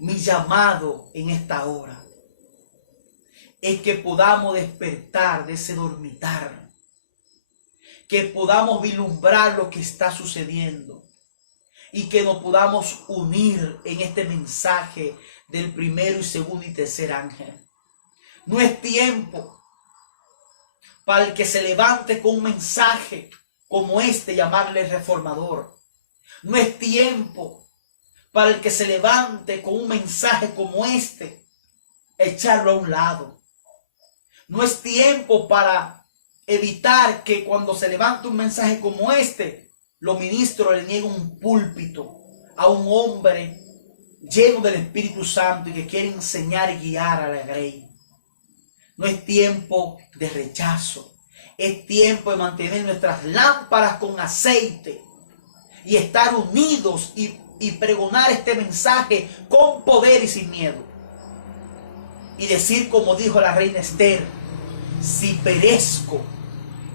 Mi llamado en esta hora es que podamos despertar de ese dormitar, que podamos vislumbrar lo que está sucediendo y que nos podamos unir en este mensaje del primero y segundo y tercer ángel. No es tiempo para el que se levante con un mensaje como este, llamarle reformador. No es tiempo para el que se levante con un mensaje como este, echarlo a un lado. No es tiempo para evitar que cuando se levante un mensaje como este, los ministros le nieguen un púlpito a un hombre lleno del Espíritu Santo y que quiere enseñar y guiar a la grey. No es tiempo de rechazo. Es tiempo de mantener nuestras lámparas con aceite y estar unidos y pregonar este mensaje con poder y sin miedo. Y decir como dijo la reina Esther: si perezco,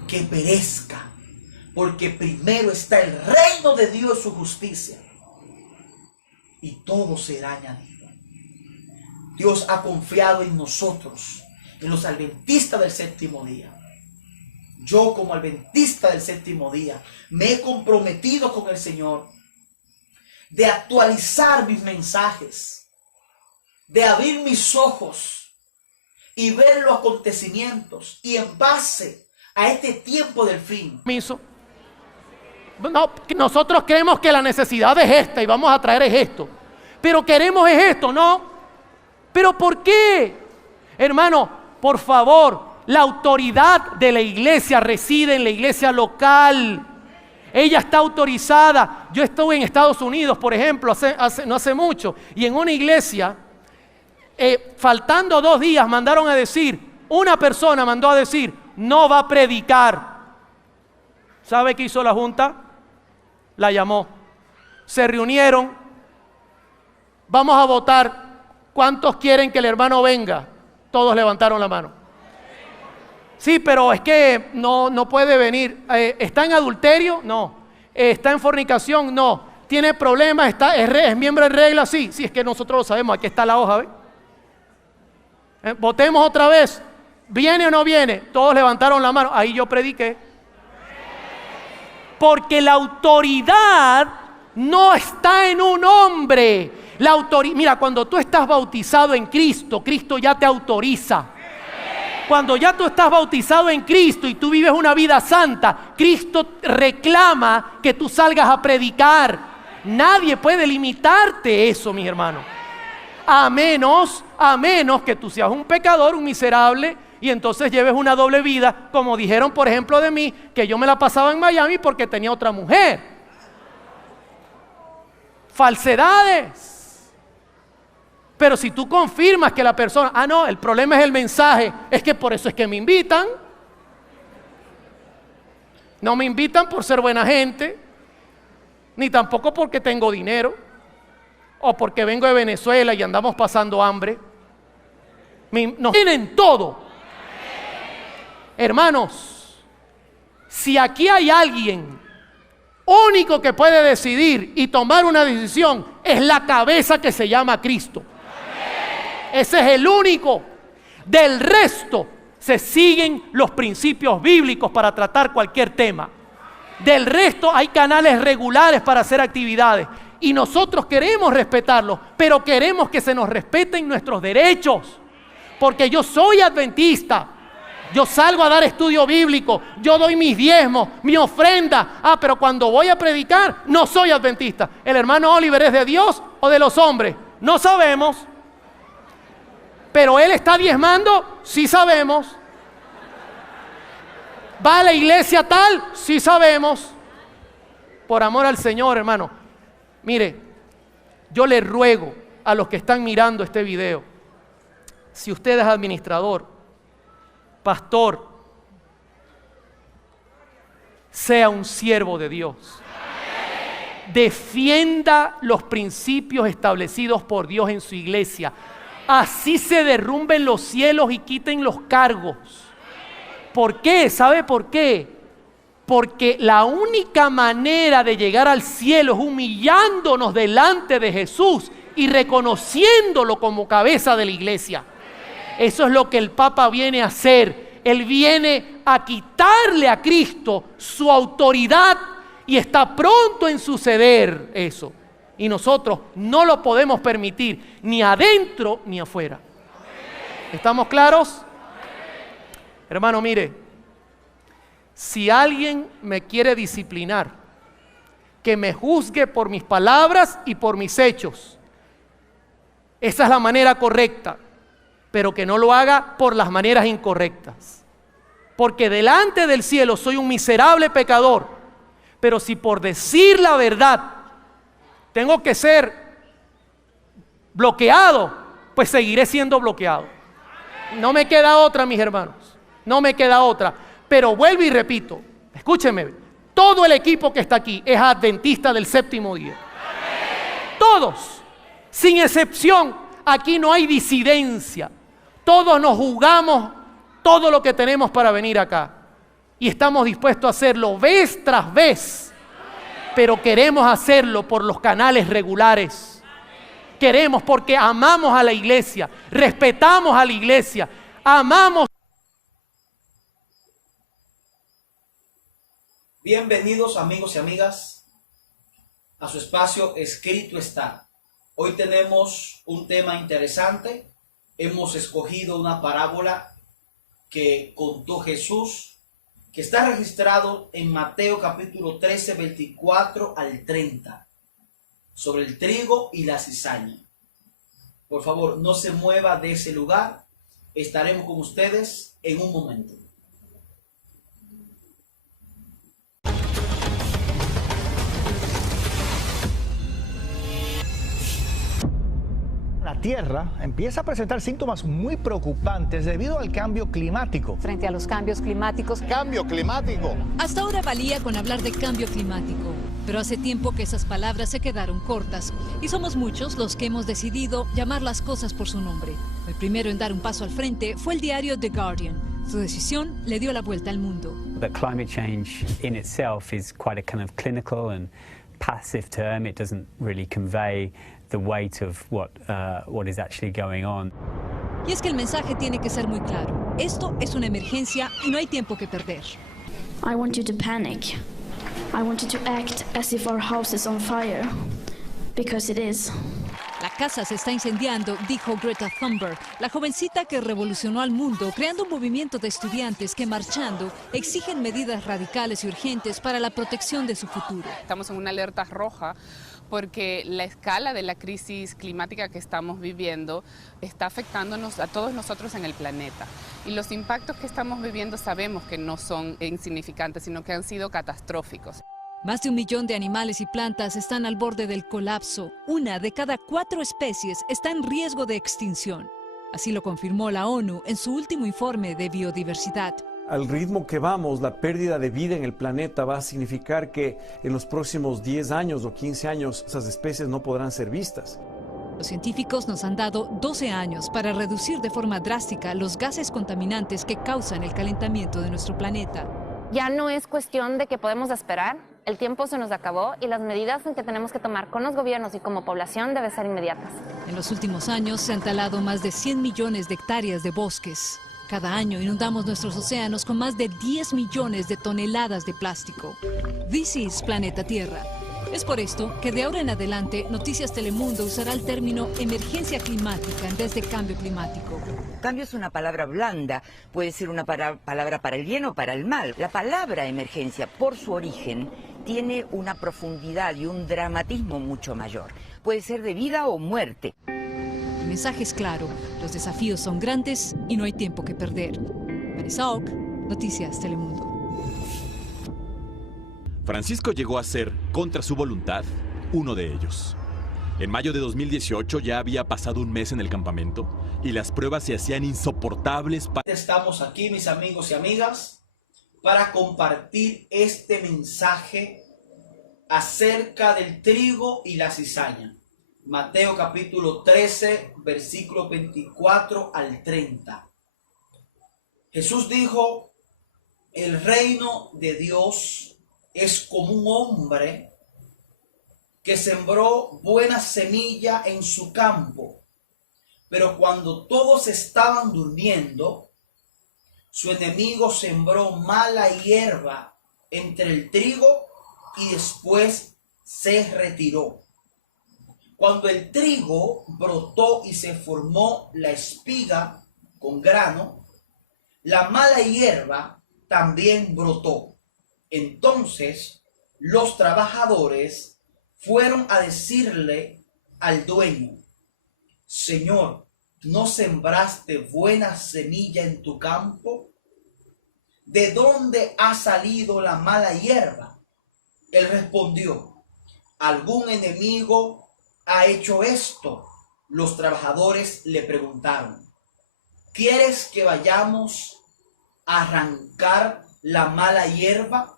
que perezca, porque primero está el reino de Dios y su justicia, y todo será añadido. Dios ha confiado en nosotros, en los adventistas del séptimo día. Yo, como adventista del séptimo día, me he comprometido con el Señor de actualizar mis mensajes, de abrir mis ojos y ver los acontecimientos, y en base a este tiempo del fin. No, nosotros creemos que la necesidad es esta y vamos a traer es esto, pero queremos es esto, ¿no? ¿Pero por qué? Hermano, por favor, la autoridad de la iglesia reside en la iglesia local. Ella está autorizada. Yo estuve en Estados Unidos, por ejemplo, no hace mucho, y en una iglesia, faltando 2 días, mandaron a decir, una persona mandó a decir, no va a predicar. ¿Sabe qué hizo la junta? La llamó. Se reunieron. Vamos a votar. ¿Cuántos quieren que el hermano venga? Todos levantaron la mano. Sí, pero es que no puede venir. ¿Está en adulterio? No. ¿Está en fornicación? No. ¿Tiene problemas? ¿Es miembro en regla? Sí. Sí, es que nosotros lo sabemos. Aquí está la hoja, ¿ve? Votemos otra vez. ¿Viene o no viene? Todos levantaron la mano. Ahí yo prediqué. Porque la autoridad no está en un hombre. Mira, cuando tú estás bautizado en Cristo, Cristo ya te autoriza. Cuando ya tú estás bautizado en Cristo y tú vives una vida santa, Cristo reclama que tú salgas a predicar. Nadie puede limitarte eso, mis hermanos. A menos que tú seas un pecador, un miserable, y entonces lleves una doble vida, como dijeron, por ejemplo, de mí, que yo me la pasaba en Miami porque tenía otra mujer. Falsedades. Pero si tú confirmas que la persona, no, el problema es el mensaje, es que por eso es que me invitan. No me invitan por ser buena gente, ni tampoco porque tengo dinero, o porque vengo de Venezuela y andamos pasando hambre. Nos tienen todo. Hermanos, si aquí hay alguien único que puede decidir y tomar una decisión, es la cabeza que se llama Cristo. Ese es el único. Del resto se siguen los principios bíblicos para tratar cualquier tema. Del resto hay canales regulares para hacer actividades y nosotros queremos respetarlos, pero queremos que se nos respeten nuestros derechos, porque yo soy adventista. Yo salgo a dar estudio bíblico, yo doy mis diezmos, mi ofrenda. Pero cuando voy a predicar, no soy adventista. ¿El hermano Oliver es de Dios o de los hombres? No sabemos. ¿Pero él está diezmando? Sí sabemos. ¿Va a la iglesia tal? Sí sabemos. Por amor al Señor, hermano. Mire, yo le ruego a los que están mirando este video, si usted es administrador, pastor, sea un siervo de Dios. Defienda los principios establecidos por Dios en su iglesia. Así se derrumben los cielos y quiten los cargos. ¿Por qué? ¿Sabe por qué? Porque la única manera de llegar al cielo es humillándonos delante de Jesús y reconociéndolo como cabeza de la iglesia. Eso es lo que el Papa viene a hacer. Él viene a quitarle a Cristo su autoridad y está pronto en suceder eso. Y nosotros no lo podemos permitir, ni adentro ni afuera. ¿Estamos claros? Hermano, mire, si alguien me quiere disciplinar, que me juzgue por mis palabras y por mis hechos. Esa es la manera correcta, pero que no lo haga por las maneras incorrectas. Porque delante del cielo soy un miserable pecador, pero si por decir la verdad tengo que ser bloqueado, pues seguiré siendo bloqueado. No me queda otra, mis hermanos, no me queda otra. Pero vuelvo y repito, escúchenme, todo el equipo que está aquí es adventista del séptimo día. Todos, sin excepción, aquí no hay disidencia. Todos nos jugamos todo lo que tenemos para venir acá. Y estamos dispuestos a hacerlo vez tras vez. Pero queremos hacerlo por los canales regulares. Queremos porque amamos a la iglesia, respetamos a la iglesia, amamos. Bienvenidos amigos y amigas a su espacio Escrito está. Hoy tenemos un tema interesante. Hemos escogido una parábola que contó Jesús, que está registrado en Mateo capítulo 13, 24 al 30, sobre el trigo y la cizaña. Por favor, no se mueva de ese lugar. Estaremos con ustedes en un momento. La Tierra empieza a presentar síntomas muy preocupantes debido al cambio climático. Frente a los cambios climáticos. ¡Cambio climático! Hasta ahora valía con hablar de cambio climático, pero hace tiempo que esas palabras se quedaron cortas y somos muchos los que hemos decidido llamar las cosas por su nombre. El primero en dar un paso al frente fue el diario The Guardian. Su decisión le dio la vuelta al mundo. But climate change in itself is quite a kind of clinical and passive term. It doesn't really convey the weight of what is actually going on. Y es que el mensaje tiene que ser muy claro. Esto es una emergencia y no hay tiempo que perder. I want you to panic. I want you to act as if our house is on fire. Because it is. La casa se está incendiando, dijo Greta Thunberg, la jovencita que revolucionó al mundo creando un movimiento de estudiantes que marchando exigen medidas radicales y urgentes para la protección de su futuro. Estamos en una alerta roja porque la escala de la crisis climática que estamos viviendo está afectándonos a todos nosotros en el planeta. Y los impactos que estamos viviendo sabemos que no son insignificantes, sino que han sido catastróficos. Más de 1 millón de animales y plantas están al borde del colapso. 1 de cada 4 especies está en riesgo de extinción. Así lo confirmó la ONU en su último informe de biodiversidad. Al ritmo que vamos, la pérdida de vida en el planeta va a significar que en los próximos 10 años o 15 años esas especies no podrán ser vistas. Los científicos nos han dado 12 años para reducir de forma drástica los gases contaminantes que causan el calentamiento de nuestro planeta. Ya no es cuestión de que podemos esperar, el tiempo se nos acabó y las medidas que tenemos que tomar con los gobiernos y como población deben ser inmediatas. En los últimos años se han talado más de 100 millones de hectáreas de bosques. Cada año inundamos nuestros océanos con más de 10 millones de toneladas de plástico. This is Planeta Tierra. Es por esto que de ahora en adelante Noticias Telemundo usará el término emergencia climática en vez de cambio climático. Cambio es una palabra blanda, puede ser una palabra para el bien o para el mal. La palabra emergencia, por su origen, tiene una profundidad y un dramatismo mucho mayor. Puede ser de vida o muerte. El mensaje es claro, los desafíos son grandes y no hay tiempo que perder. Vanessa Ock, Noticias Telemundo. Francisco llegó a ser, contra su voluntad, uno de ellos. En mayo de 2018 ya había pasado un mes en el campamento y las pruebas se hacían insoportables. Estamos aquí, mis amigos y amigas, para compartir este mensaje acerca del trigo y la cizaña. Mateo capítulo 13, versículo 24 al 30. Jesús dijo, el reino de Dios es como un hombre que sembró buena semilla en su campo, pero cuando todos estaban durmiendo, su enemigo sembró mala hierba entre el trigo y después se retiró. Cuando el trigo brotó y se formó la espiga con grano, la mala hierba también brotó. Entonces los trabajadores fueron a decirle al dueño: Señor, ¿no sembraste buena semilla en tu campo? ¿De dónde ha salido la mala hierba? Él respondió: ¿algún enemigo ha hecho esto? Los trabajadores le preguntaron: ¿quieres que vayamos a arrancar la mala hierba?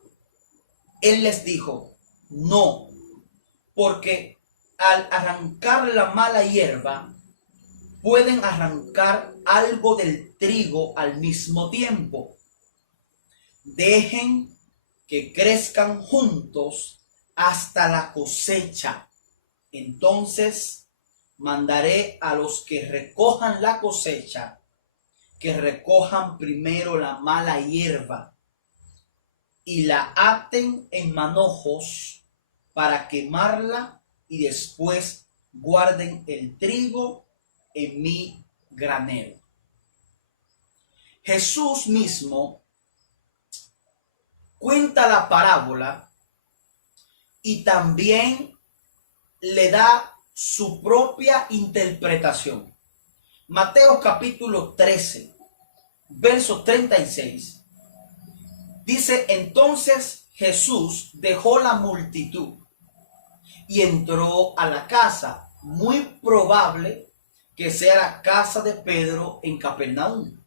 Él les dijo: no, porque al arrancar la mala hierba, pueden arrancar algo del trigo al mismo tiempo. Dejen que crezcan juntos hasta la cosecha. Entonces mandaré a los que recojan la cosecha que recojan primero la mala hierba y la aten en manojos para quemarla, y después guarden el trigo en mi granero. Jesús mismo cuenta la parábola y también le da su propia interpretación. Mateo capítulo 13, verso 36, dice: entonces Jesús dejó la multitud y entró a la casa, muy probable que sea la casa de Pedro en Capernaum.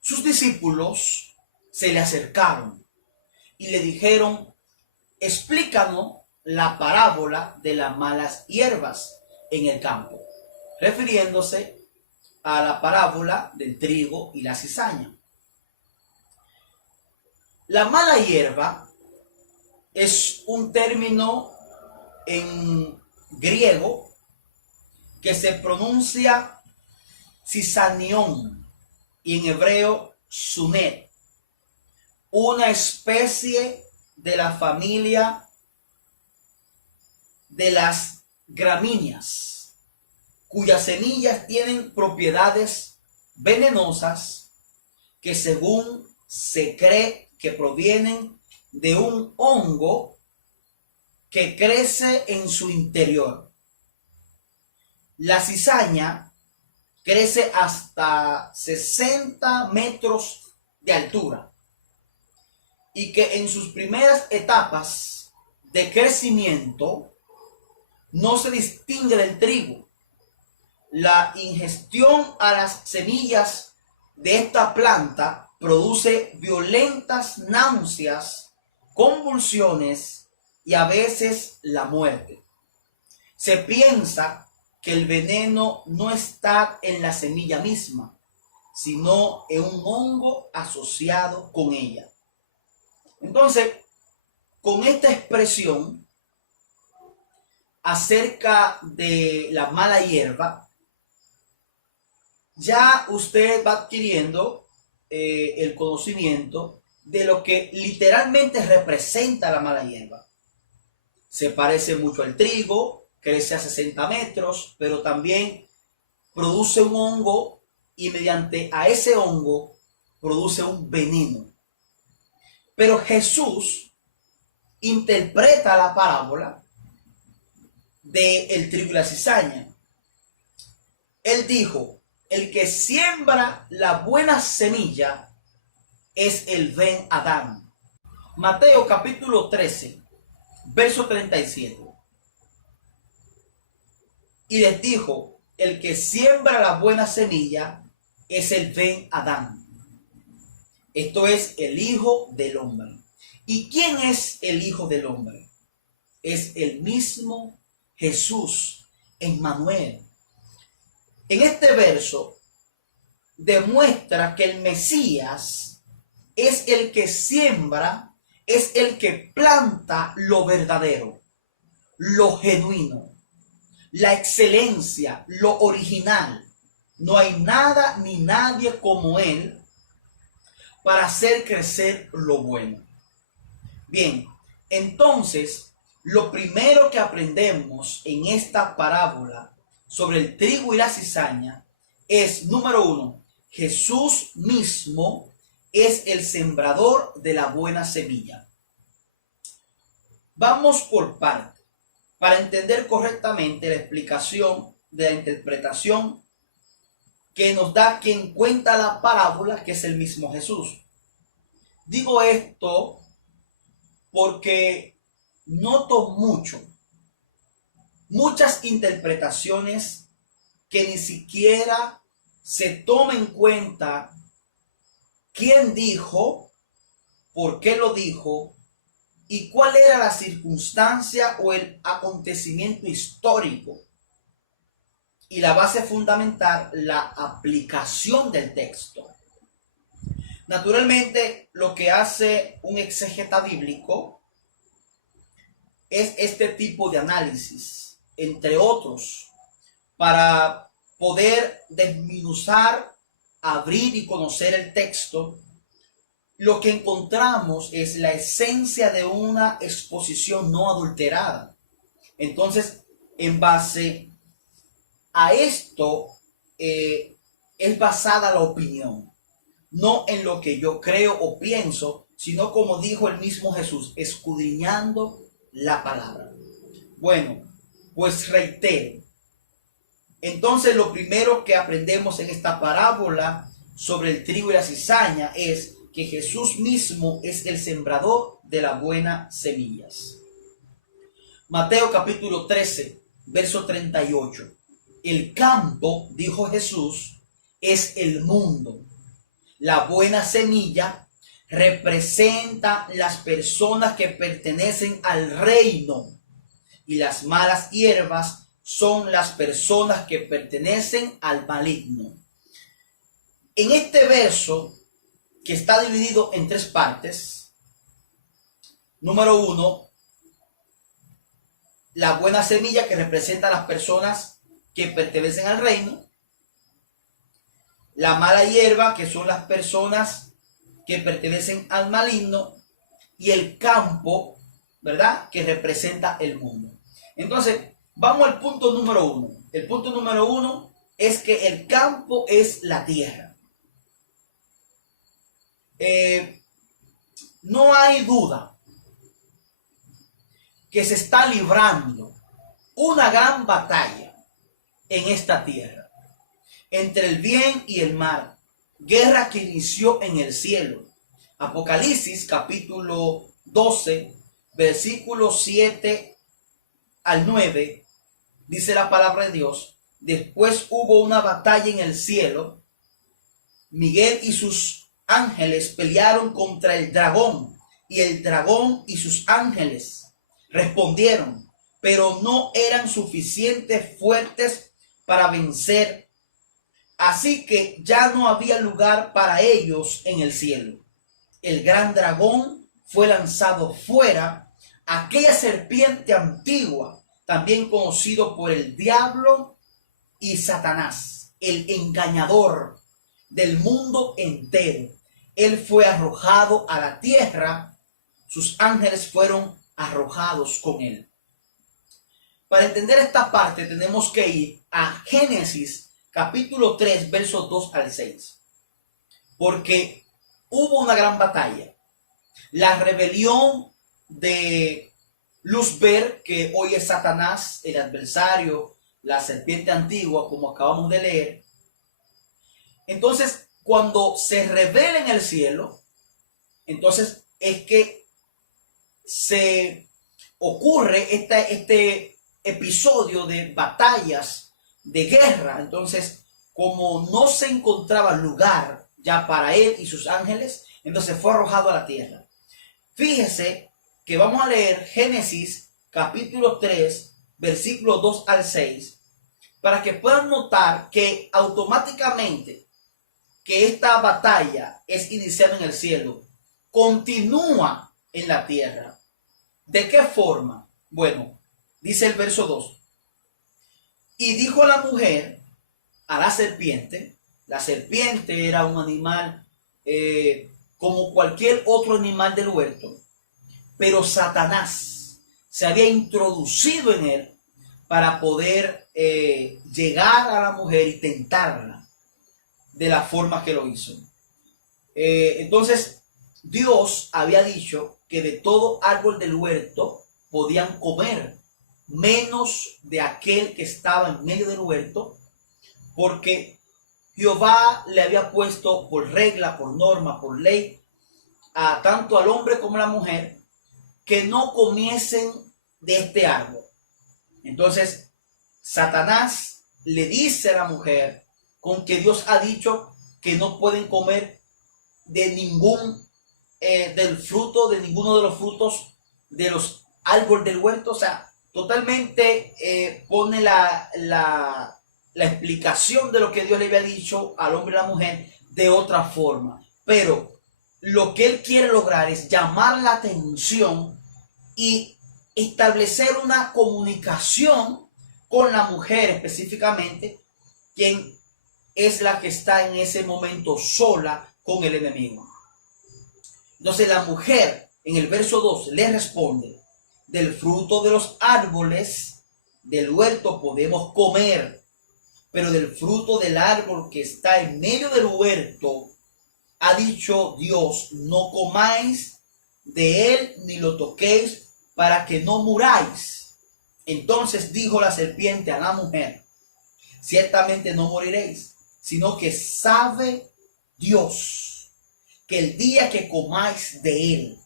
Sus discípulos se le acercaron y le dijeron: explícanos la parábola de las malas hierbas en el campo, refiriéndose a la parábola del trigo y la cizaña. La mala hierba es un término en griego que se pronuncia cisanión y en hebreo sunet, una especie de la familia de las gramíneas, cuyas semillas tienen propiedades venenosas que, según se cree, que provienen de un hongo que crece en su interior. La cizaña crece hasta 60 metros de altura y que en sus primeras etapas de crecimiento no se distingue del trigo. La ingestión a las semillas de esta planta produce violentas náuseas, convulsiones y a veces la muerte. Se piensa que el veneno no está en la semilla misma, sino en un hongo asociado con ella. Entonces, con esta expresión acerca de la mala hierba, ya usted va adquiriendo el conocimiento de lo que literalmente representa la mala hierba. Se parece mucho al trigo, crece a 60 metros, pero también produce un hongo y mediante a ese hongo produce un veneno. Pero Jesús interpreta la parábola del trigo y la cizaña. Él dijo: el que siembra la buena semilla es el Ben Adán. Mateo capítulo 13, verso 37. Y les dijo: el que siembra la buena semilla es el Ben Adán. Esto es el Hijo del Hombre. ¿Y quién es el Hijo del Hombre? Es el mismo Jesús, Emmanuel. En este verso demuestra que el Mesías es el que siembra, es el que planta lo verdadero. lo genuino, la excelencia, lo original. No hay nada ni nadie como Él para hacer crecer lo bueno. Bien, entonces, lo primero que aprendemos en esta parábola sobre el trigo y la cizaña es, número uno, Jesús mismo es el sembrador de la buena semilla. Vamos por parte, para entender correctamente la explicación de la interpretación que nos da quien cuenta la parábola, que es el mismo Jesús. Digo esto porque noto muchas interpretaciones que ni siquiera se toma en cuenta quién dijo, por qué lo dijo y cuál era la circunstancia o el acontecimiento histórico. Y la base fundamental, la aplicación del texto. Naturalmente, lo que hace un exégeta bíblico es este tipo de análisis, entre otros, para poder desmenuzar, abrir y conocer el texto. Lo que encontramos es la esencia de una exposición no adulterada. Entonces, en base a esto es basada la opinión, no en lo que yo creo o pienso, sino como dijo el mismo Jesús, escudriñando la palabra. Bueno, pues reitero. Entonces lo primero que aprendemos en esta parábola sobre el trigo y la cizaña es que Jesús mismo es el sembrador de las buenas semillas. Mateo capítulo 13, verso 38. El campo, dijo Jesús, es el mundo. La buena semilla representa las personas que pertenecen al reino y las malas hierbas son las personas que pertenecen al maligno. En este verso, que está dividido en tres partes, número uno, la buena semilla que representa a las personas que pertenecen al reino, la mala hierba que son las personas que pertenecen al maligno y el campo, ¿verdad?, que representa el mundo. Entonces, vamos al punto número uno. El punto número uno es que el campo es la tierra. No hay duda que se está librando una gran batalla en esta tierra entre el bien y el mal, guerra que inició en el cielo. Apocalipsis capítulo 12, versículos 7 al 9, dice la palabra de Dios: después hubo una batalla en el cielo, Miguel y sus ángeles pelearon contra el dragón, y el dragón y sus ángeles respondieron, pero no eran suficientes fuertes para vencer, así que ya no había lugar para ellos en el cielo. El gran dragón fue lanzado fuera, aquella serpiente antigua, también conocido por el diablo y Satanás, el engañador del mundo entero. Él fue arrojado a la tierra, sus ángeles fueron arrojados con él. Para entender esta parte tenemos que ir a Génesis capítulo 3, versos 2 al 6. Porque hubo una gran batalla. La rebelión de Luzbel, que hoy es Satanás, el adversario, la serpiente antigua, como acabamos de leer. Entonces, cuando se revela en el cielo, entonces es que se ocurre este episodio de batallas, de guerra. Entonces, como no se encontraba lugar ya para él y sus ángeles, entonces fue arrojado a la tierra. Fíjese que vamos a leer Génesis capítulo 3, versículos 2 al 6, para que puedan notar que automáticamente que esta batalla es iniciada en el cielo, continúa en la tierra. ¿De qué forma? Bueno, Dice el verso 2. Y dijo la mujer a la serpiente era un animal como cualquier otro animal del huerto, pero Satanás se había introducido en él para poder llegar a la mujer y tentarla de la forma que lo hizo. Entonces, Dios había dicho que de todo árbol del huerto podían comer, menos de aquel que estaba en medio del huerto, porque Jehová le había puesto por regla, por norma, por ley, tanto al hombre como a la mujer, que no comiesen de este árbol. Entonces, Satanás le dice a la mujer con que Dios ha dicho que no pueden comer de ninguno de los frutos de los árboles del huerto. O sea, totalmente pone la explicación de lo que Dios le había dicho al hombre y a la mujer de otra forma. Pero lo que él quiere lograr es llamar la atención y establecer una comunicación con la mujer específicamente, quien es la que está en ese momento sola con el enemigo. Entonces la mujer en el verso 2 le responde: del fruto de los árboles del huerto podemos comer, pero del fruto del árbol que está en medio del huerto, ha dicho Dios, no comáis de él ni lo toquéis para que no muráis. Entonces dijo la serpiente a la mujer: ciertamente no moriréis, sino que sabe Dios que el día que comáis de él,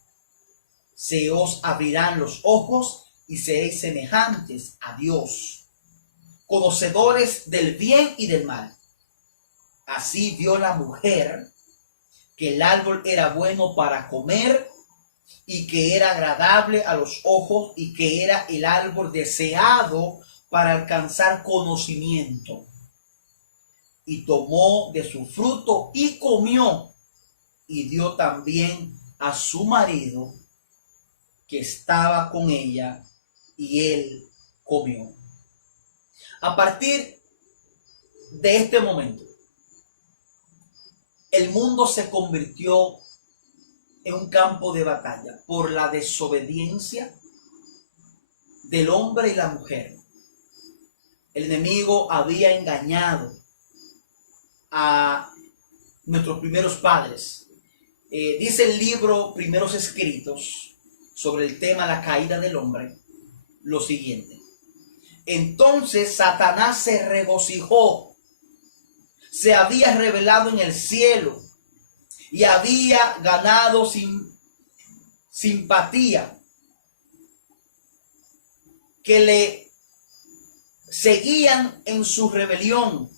se os abrirán los ojos y seréis semejantes a Dios, conocedores del bien y del mal. Así vio la mujer que el árbol era bueno para comer y que era agradable a los ojos y que era el árbol deseado para alcanzar conocimiento. Y tomó de su fruto y comió, y dio también a su marido que estaba con ella, y él comió. A partir de este momento, el mundo se convirtió en un campo de batalla por la desobediencia del hombre y la mujer. El enemigo había engañado a nuestros primeros padres. Dice el libro Primeros Escritos sobre el tema la caída del hombre lo siguiente: entonces Satanás se regocijó, se había revelado en el cielo y había ganado simpatía que le seguían en su rebelión.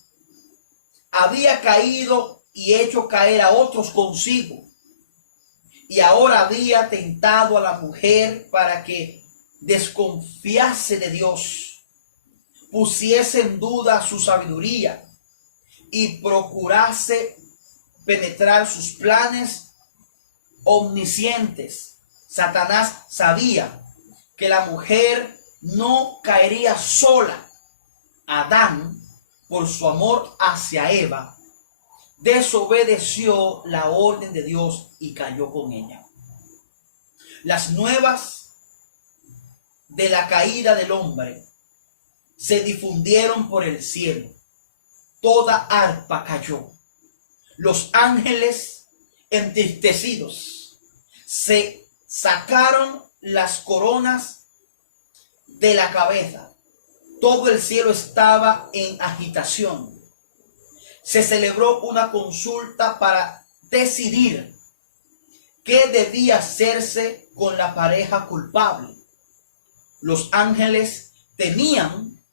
Había caído y hecho caer a otros consigo, y ahora había tentado a la mujer para que desconfiase de Dios, pusiese en duda su sabiduría y procurase penetrar sus planes omniscientes. Satanás sabía que la mujer no caería sola. Adán, por su amor hacia Eva, desobedeció la orden de Dios y cayó con ella. Las nuevas de la caída del hombre se difundieron por el cielo. Toda arpa cayó. Los ángeles entristecidos se sacaron las coronas de la cabeza. Todo el cielo estaba en agitación. Se celebró una consulta para decidir qué debía hacerse con la pareja culpable. Los ángeles temían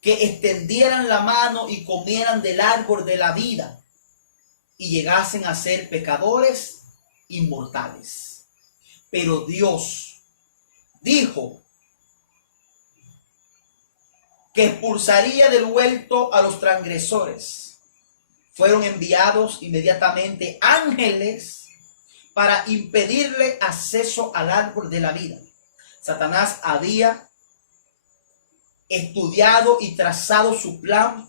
que extendieran la mano y comieran del árbol de la vida y llegasen a ser pecadores inmortales. Pero Dios dijo que expulsaría del huerto a los transgresores. Fueron enviados inmediatamente ángeles para impedirle acceso al árbol de la vida. Satanás había estudiado y trazado su plan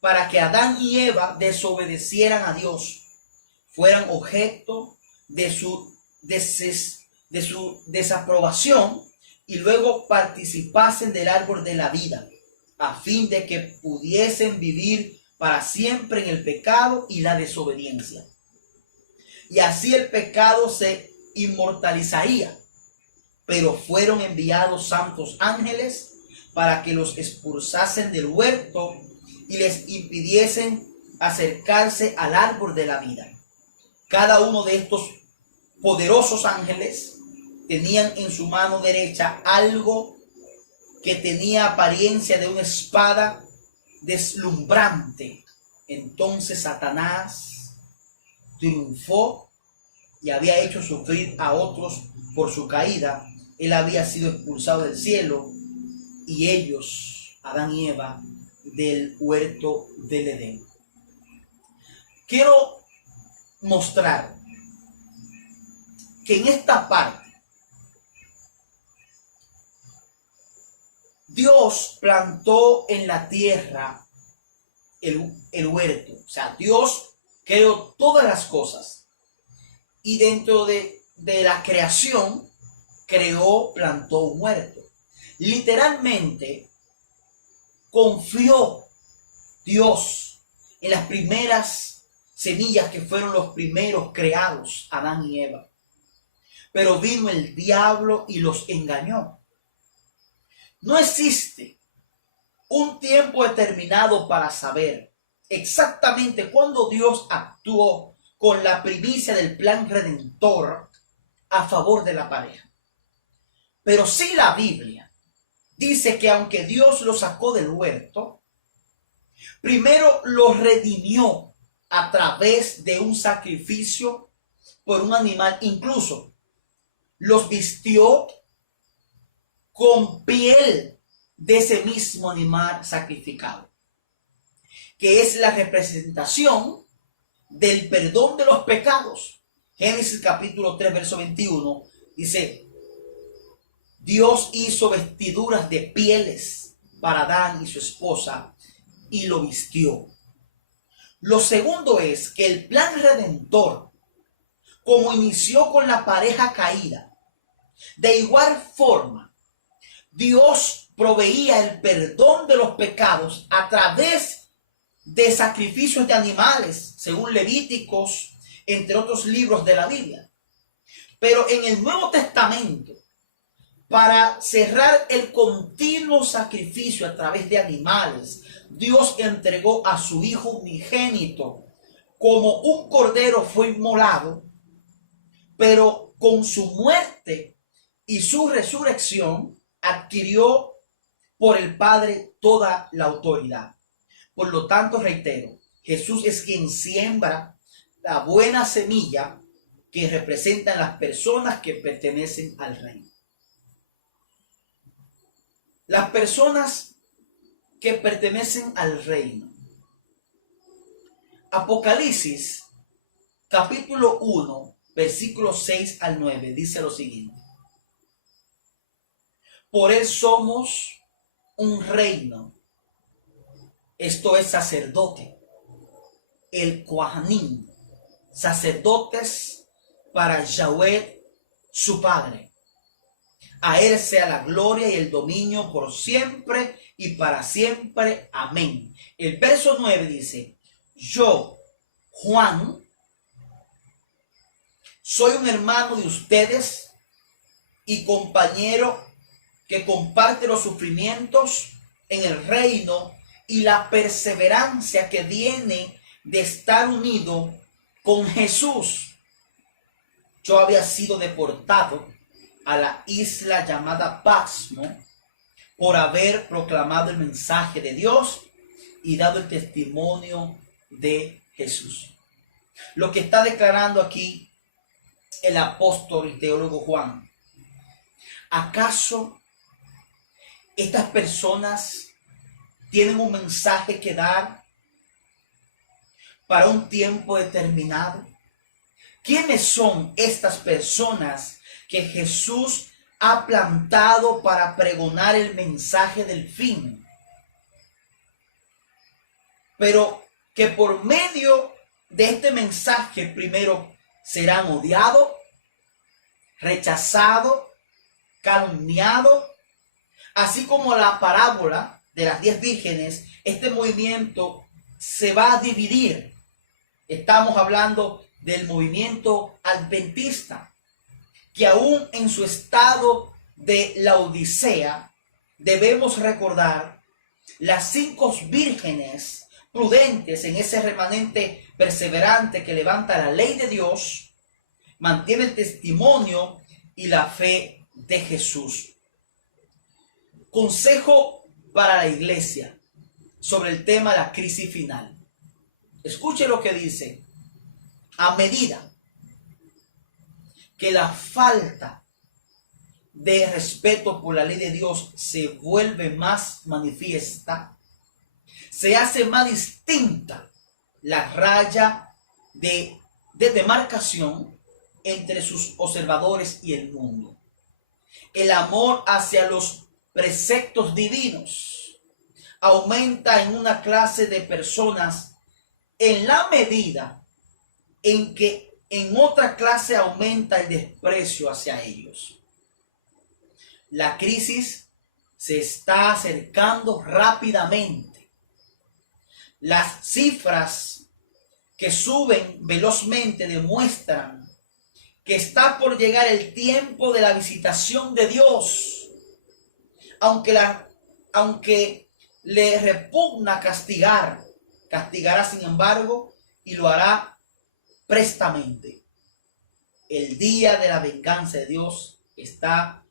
para que Adán y Eva desobedecieran a Dios, fueran objeto de su desaprobación y luego participasen del árbol de la vida, a fin de que pudiesen vivir para siempre en el pecado y la desobediencia. Y así el pecado se inmortalizaría, pero fueron enviados santos ángeles para que los expulsasen del huerto y les impidiesen acercarse al árbol de la vida. Cada uno de estos poderosos ángeles tenían en su mano derecha algo que tenía apariencia de una espada deslumbrante. Entonces Satanás triunfó y había hecho sufrir a otros por su caída. Él había sido expulsado del cielo y ellos, Adán y Eva, del huerto del Edén. Quiero mostrar que en esta parte Dios plantó en la tierra el huerto. O sea, Dios creó todas las cosas. Y dentro de la creación, plantó un huerto. Literalmente, confió Dios en las primeras semillas que fueron los primeros creados, Adán y Eva. Pero vino el diablo y los engañó. No existe un tiempo determinado para saber exactamente cuándo Dios actuó con la primicia del plan redentor a favor de la pareja. Pero sí la Biblia dice que aunque Dios lo sacó del huerto, primero lo redimió a través de un sacrificio por un animal. Incluso los vistió con piel de ese mismo animal sacrificado, que es la representación del perdón de los pecados. Génesis capítulo 3, verso 21, dice: Dios hizo vestiduras de pieles para Adán y su esposa y lo vistió. Lo segundo es que el plan redentor, como inició con la pareja caída, de igual forma Dios proveía el perdón de los pecados a través de sacrificios de animales, según Levíticos, entre otros libros de la Biblia. Pero en el Nuevo Testamento, para cerrar el continuo sacrificio a través de animales, Dios entregó a su Hijo unigénito como un cordero fue inmolado, pero con su muerte y su resurrección adquirió por el Padre toda la autoridad. Por lo tanto, reitero, Jesús es quien siembra la buena semilla que representan las personas que pertenecen al reino. Las personas que pertenecen al reino. Apocalipsis, capítulo 1, versículos 6 al 9, dice lo siguiente: por él somos un reino, esto es sacerdote, el Kohanim, sacerdotes para Yahweh su Padre. A él sea la gloria y el dominio por siempre y para siempre. Amén. El verso 9 dice: yo, Juan, soy un hermano de ustedes y compañero que comparte los sufrimientos en el reino y la perseverancia que viene de estar unido con Jesús. Yo había sido deportado a la isla llamada Pasmo por haber proclamado el mensaje de Dios y dado el testimonio de Jesús. Lo que está declarando aquí el apóstol y teólogo Juan: ¿acaso estas personas tienen un mensaje que dar para un tiempo determinado? ¿Quiénes son estas personas que Jesús ha plantado para pregonar el mensaje del fin, pero que por medio de este mensaje primero serán odiados, rechazados, calumniados, así como la parábola de las 10 vírgenes. Este movimiento se va a dividir. Estamos hablando del movimiento adventista, que aún en su estado de la Odisea, debemos recordar las 5 vírgenes prudentes en ese remanente perseverante que levanta la ley de Dios, mantiene el testimonio y la fe de Jesús. Consejo para la iglesia sobre el tema de la crisis final. Escuche lo que dice. A medida que la falta de respeto por la ley de Dios se vuelve más manifiesta, se hace más distinta la raya de demarcación entre sus observadores y el mundo. El amor hacia los preceptos divinos aumenta en una clase de personas en la medida en que en otra clase aumenta el desprecio hacia ellos. La crisis se está acercando rápidamente. Las cifras que suben velozmente demuestran que está por llegar el tiempo de la visitación de Dios. Aunque le repugna castigar, castigará sin embargo y lo hará prestamente. El día de la venganza de Dios está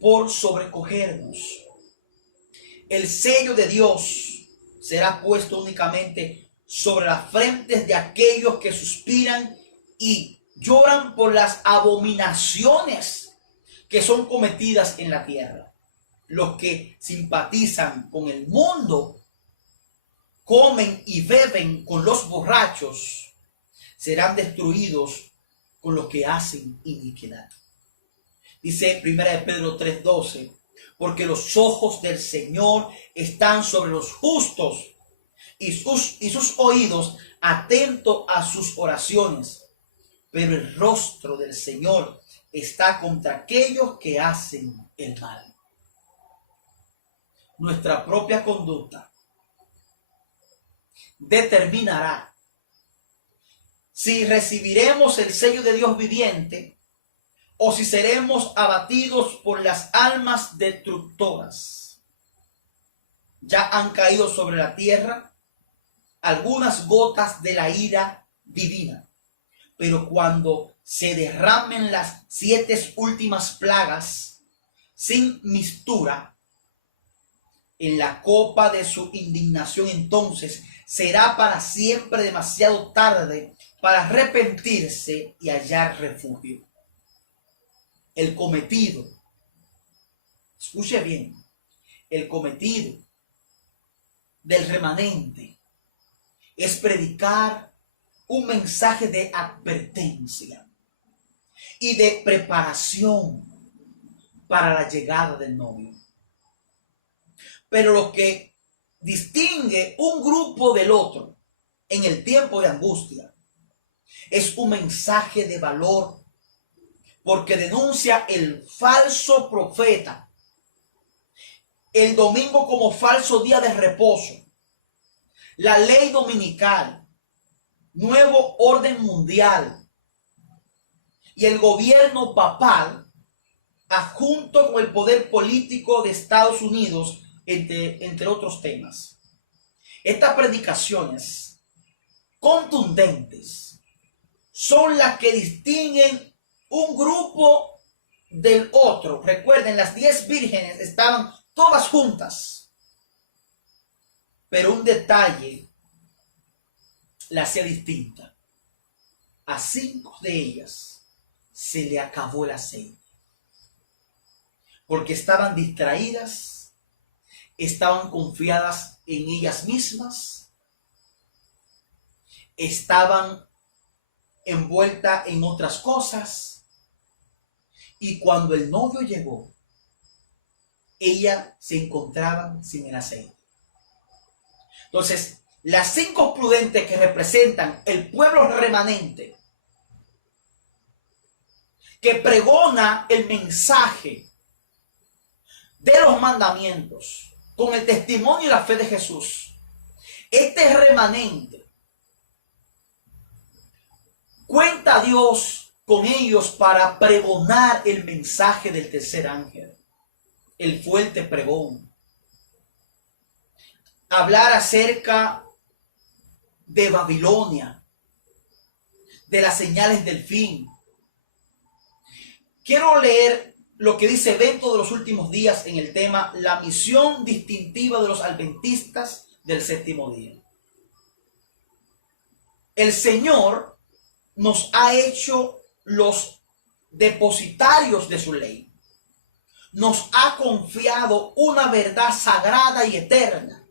por sobrecogernos. El sello de Dios será puesto únicamente sobre las frentes de aquellos que suspiran y lloran por las abominaciones que son cometidas en la tierra. Los que simpatizan con el mundo, comen y beben con los borrachos, serán destruidos con los que hacen iniquidad. Dice 1 Pedro 3:12, porque los ojos del Señor están sobre los justos y sus oídos atentos a sus oraciones, pero el rostro del Señor está contra aquellos que hacen el mal. Nuestra propia conducta determinará si recibiremos el sello de Dios viviente o si seremos abatidos por las almas destructoras. Ya han caído sobre la tierra algunas gotas de la ira divina, pero cuando se derramen las 7 últimas plagas sin mistura en la copa de su indignación, entonces será para siempre demasiado tarde para arrepentirse y hallar refugio. El cometido, escuche bien, el cometido del remanente es predicar un mensaje de advertencia y de preparación para la llegada del novio. Pero lo que distingue un grupo del otro en el tiempo de angustia es un mensaje de valor, porque denuncia el falso profeta, el domingo como falso día de reposo, la ley dominical, nuevo orden mundial y el gobierno papal adjunto con el poder político de Estados Unidos, entre otros temas. Estas predicaciones contundentes son las que distinguen un grupo del otro. Recuerden, las 10 vírgenes estaban todas juntas, pero un detalle la hacía distinta. A 5 de ellas se le acabó el aceite, porque estaban distraídas, estaban confiadas en ellas mismas, estaban envueltas en otras cosas Y cuando el novio llegó, ella se encontraba sin el aceite. Entonces, las 5 prudentes que representan el pueblo remanente, que pregona el mensaje de los mandamientos con el testimonio y la fe de Jesús. Este remanente, cuenta Dios con ellos para pregonar el mensaje del tercer ángel, el fuerte pregón. Hablar acerca de Babilonia, de las señales del fin. Quiero leer lo que dice Evento de los Últimos Días en el tema la misión distintiva de los adventistas del séptimo día. El Señor nos ha hecho los depositarios de su ley. Nos ha confiado una verdad sagrada y eterna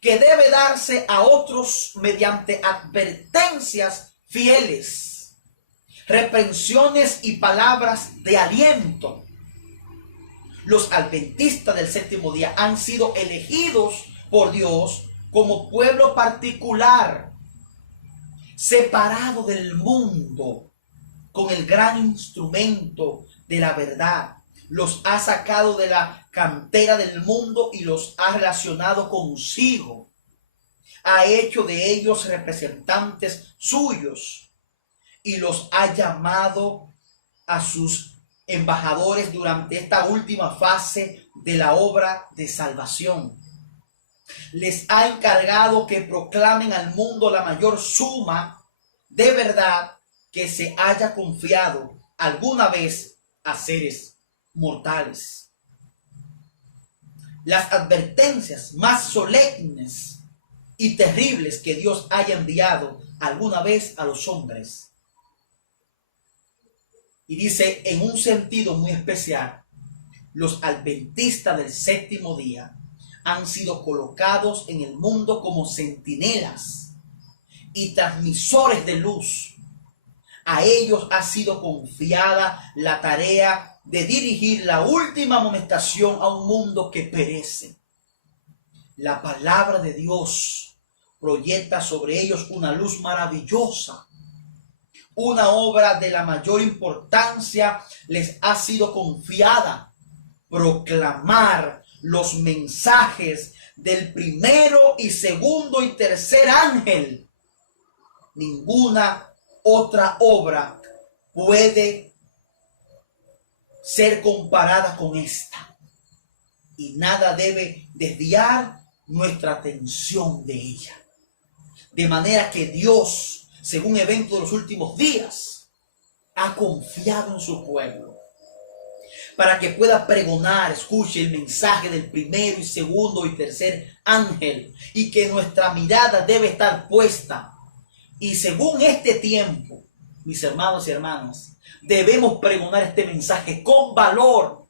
que debe darse a otros mediante advertencias fieles, reprensiones y palabras de aliento. Los adventistas del séptimo día han sido elegidos por Dios como pueblo particular, separado del mundo, con el gran instrumento de la verdad. Los ha sacado de la cantera del mundo y los ha relacionado consigo. Ha hecho de ellos representantes suyos y los ha llamado a sus embajadores durante esta última fase de la obra de salvación. Les ha encargado que proclamen al mundo la mayor suma de verdad que se haya confiado alguna vez a seres mortales. Las advertencias más solemnes y terribles que Dios haya enviado alguna vez a los hombres. Y dice en un sentido muy especial, los adventistas del séptimo día han sido colocados en el mundo como centinelas y transmisores de luz. A ellos ha sido confiada la tarea de dirigir la última amonestación a un mundo que perece. La palabra de Dios proyecta sobre ellos una luz maravillosa. Una obra de la mayor importancia les ha sido confiada: proclamar los mensajes del primero y segundo y tercer ángel. Ninguna otra obra puede ser comparada con esta, y nada debe desviar nuestra atención de ella. De manera que Dios, según Evento de los Últimos Días, ha confiado en su pueblo para que pueda pregonar, escuche el mensaje del primero y segundo y tercer ángel, y que nuestra mirada debe estar puesta. Y según este tiempo, mis hermanos y hermanas, debemos pregonar este mensaje con valor,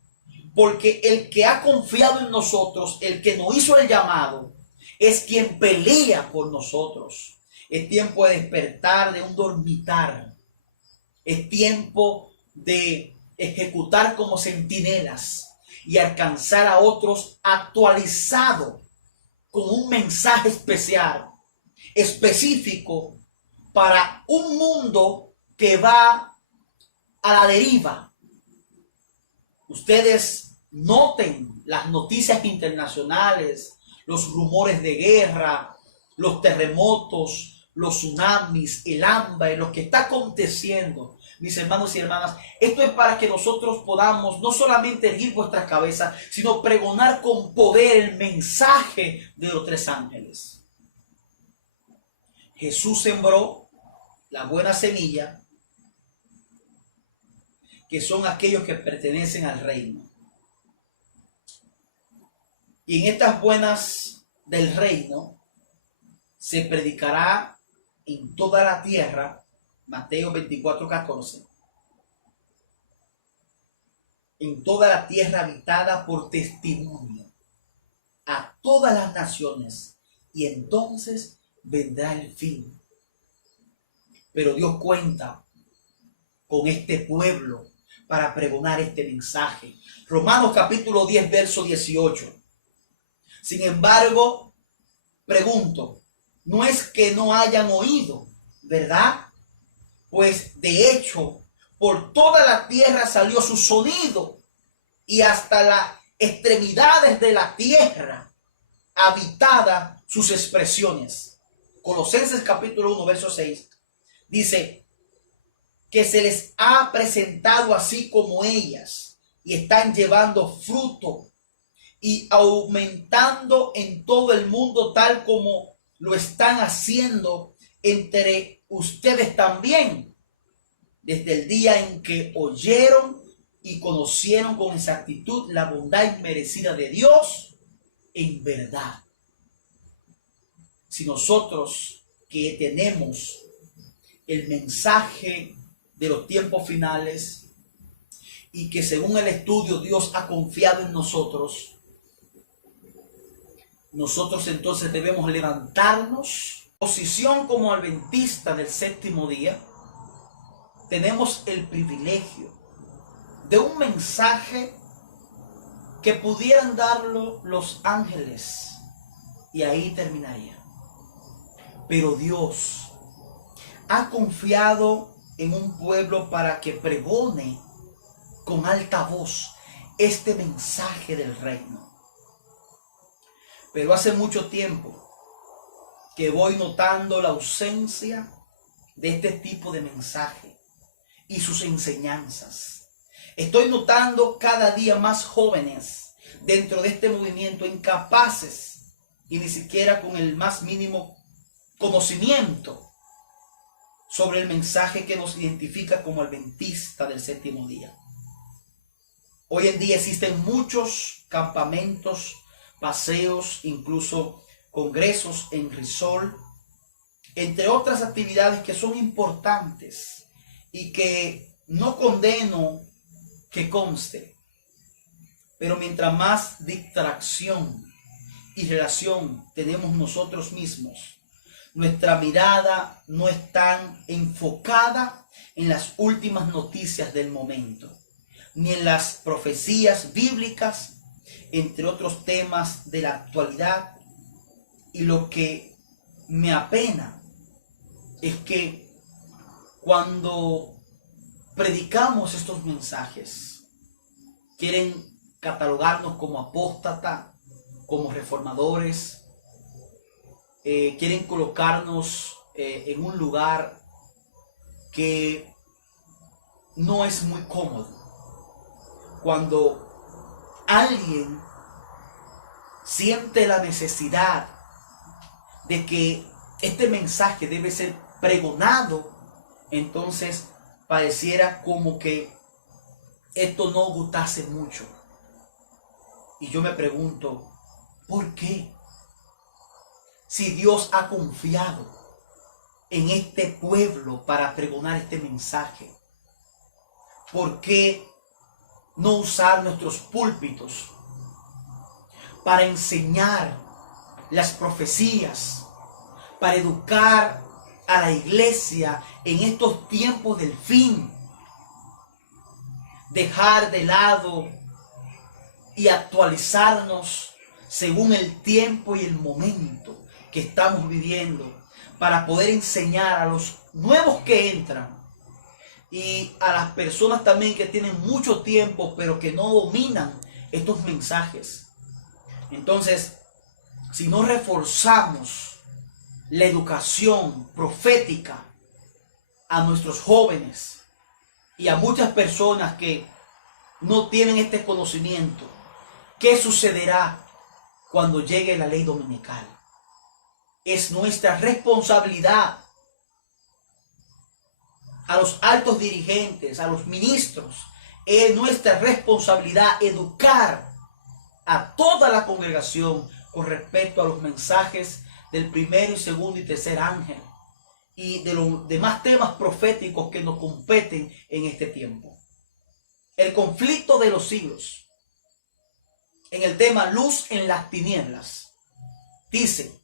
porque el que ha confiado en nosotros, el que nos hizo el llamado, es quien pelea por nosotros. Es tiempo de despertar de un dormitar. Es tiempo de ejecutar como centinelas y alcanzar a otros actualizado con un mensaje especial, específico para un mundo que va a la deriva. Ustedes noten las noticias internacionales, los rumores de guerra, los terremotos, los tsunamis, el hambre, lo que está aconteciendo. Mis hermanos y hermanas, esto es para que nosotros podamos no solamente erguir vuestras cabezas, sino pregonar con poder el mensaje de los tres ángeles. Jesús sembró la buena semilla, que son aquellos que pertenecen al reino. Y en estas buenas del reino se predicará en toda la tierra, Mateo 24:14, en toda la tierra habitada por testimonio a todas las naciones, y entonces vendrá el fin. Pero Dios cuenta con este pueblo para pregonar este mensaje. Romanos capítulo 10, verso 18. Sin embargo, pregunto, no es que no hayan oído, ¿verdad? Pues de hecho, por toda la tierra salió su sonido y hasta las extremidades de la tierra habitada sus expresiones. Colosenses capítulo 1, verso 6 dice que se les ha presentado así como ellas y están llevando fruto y aumentando en todo el mundo tal como lo están haciendo entre ustedes también, desde el día en que oyeron y conocieron con exactitud la bondad inmerecida de Dios en verdad. Si nosotros que tenemos el mensaje de los tiempos finales y que según el estudio Dios ha confiado en nosotros, nosotros entonces debemos levantarnos. Posición como adventista del séptimo día, tenemos el privilegio de un mensaje que pudieran darlo los ángeles y ahí terminaría. Pero Dios ha confiado en un pueblo para que pregone con alta voz este mensaje del reino. Pero hace mucho tiempo que voy notando la ausencia de este tipo de mensaje y sus enseñanzas. Estoy notando cada día más jóvenes dentro de este movimiento incapaces y ni siquiera con el más mínimo conocimiento sobre el mensaje que nos identifica como adventista del séptimo día. Hoy en día existen muchos campamentos, paseos, incluso congresos en Risol, entre otras actividades que son importantes y que no condeno que conste. Pero mientras más distracción y relación tenemos nosotros mismos, nuestra mirada no es tan enfocada en las últimas noticias del momento, ni en las profecías bíblicas, entre otros temas de la actualidad. Y lo que me apena es que cuando predicamos estos mensajes, quieren catalogarnos como apóstata, como reformadores, quieren colocarnos en un lugar que no es muy cómodo. Cuando alguien siente la necesidad de que este mensaje debe ser pregonado, entonces pareciera como que esto no gustase mucho. Y yo me pregunto, ¿por qué? Si Dios ha confiado en este pueblo para pregonar este mensaje, ¿por qué no usar nuestros púlpitos para enseñar las profecías, para educar a la iglesia en estos tiempos del fin? Dejar de lado y actualizarnos según el tiempo y el momento que estamos viviendo, para poder enseñar a los nuevos que entran y a las personas también que tienen mucho tiempo pero que no dominan estos mensajes. Entonces, si no reforzamos la educación profética a nuestros jóvenes y a muchas personas que no tienen este conocimiento, ¿qué sucederá cuando llegue la ley dominical? Es nuestra responsabilidad a los altos dirigentes, a los ministros, es nuestra responsabilidad educar a toda la congregación con respecto a los mensajes del primero y segundo y tercer ángel y de los demás temas proféticos que nos competen en este tiempo. El conflicto de los siglos, en el tema luz en las tinieblas, dice: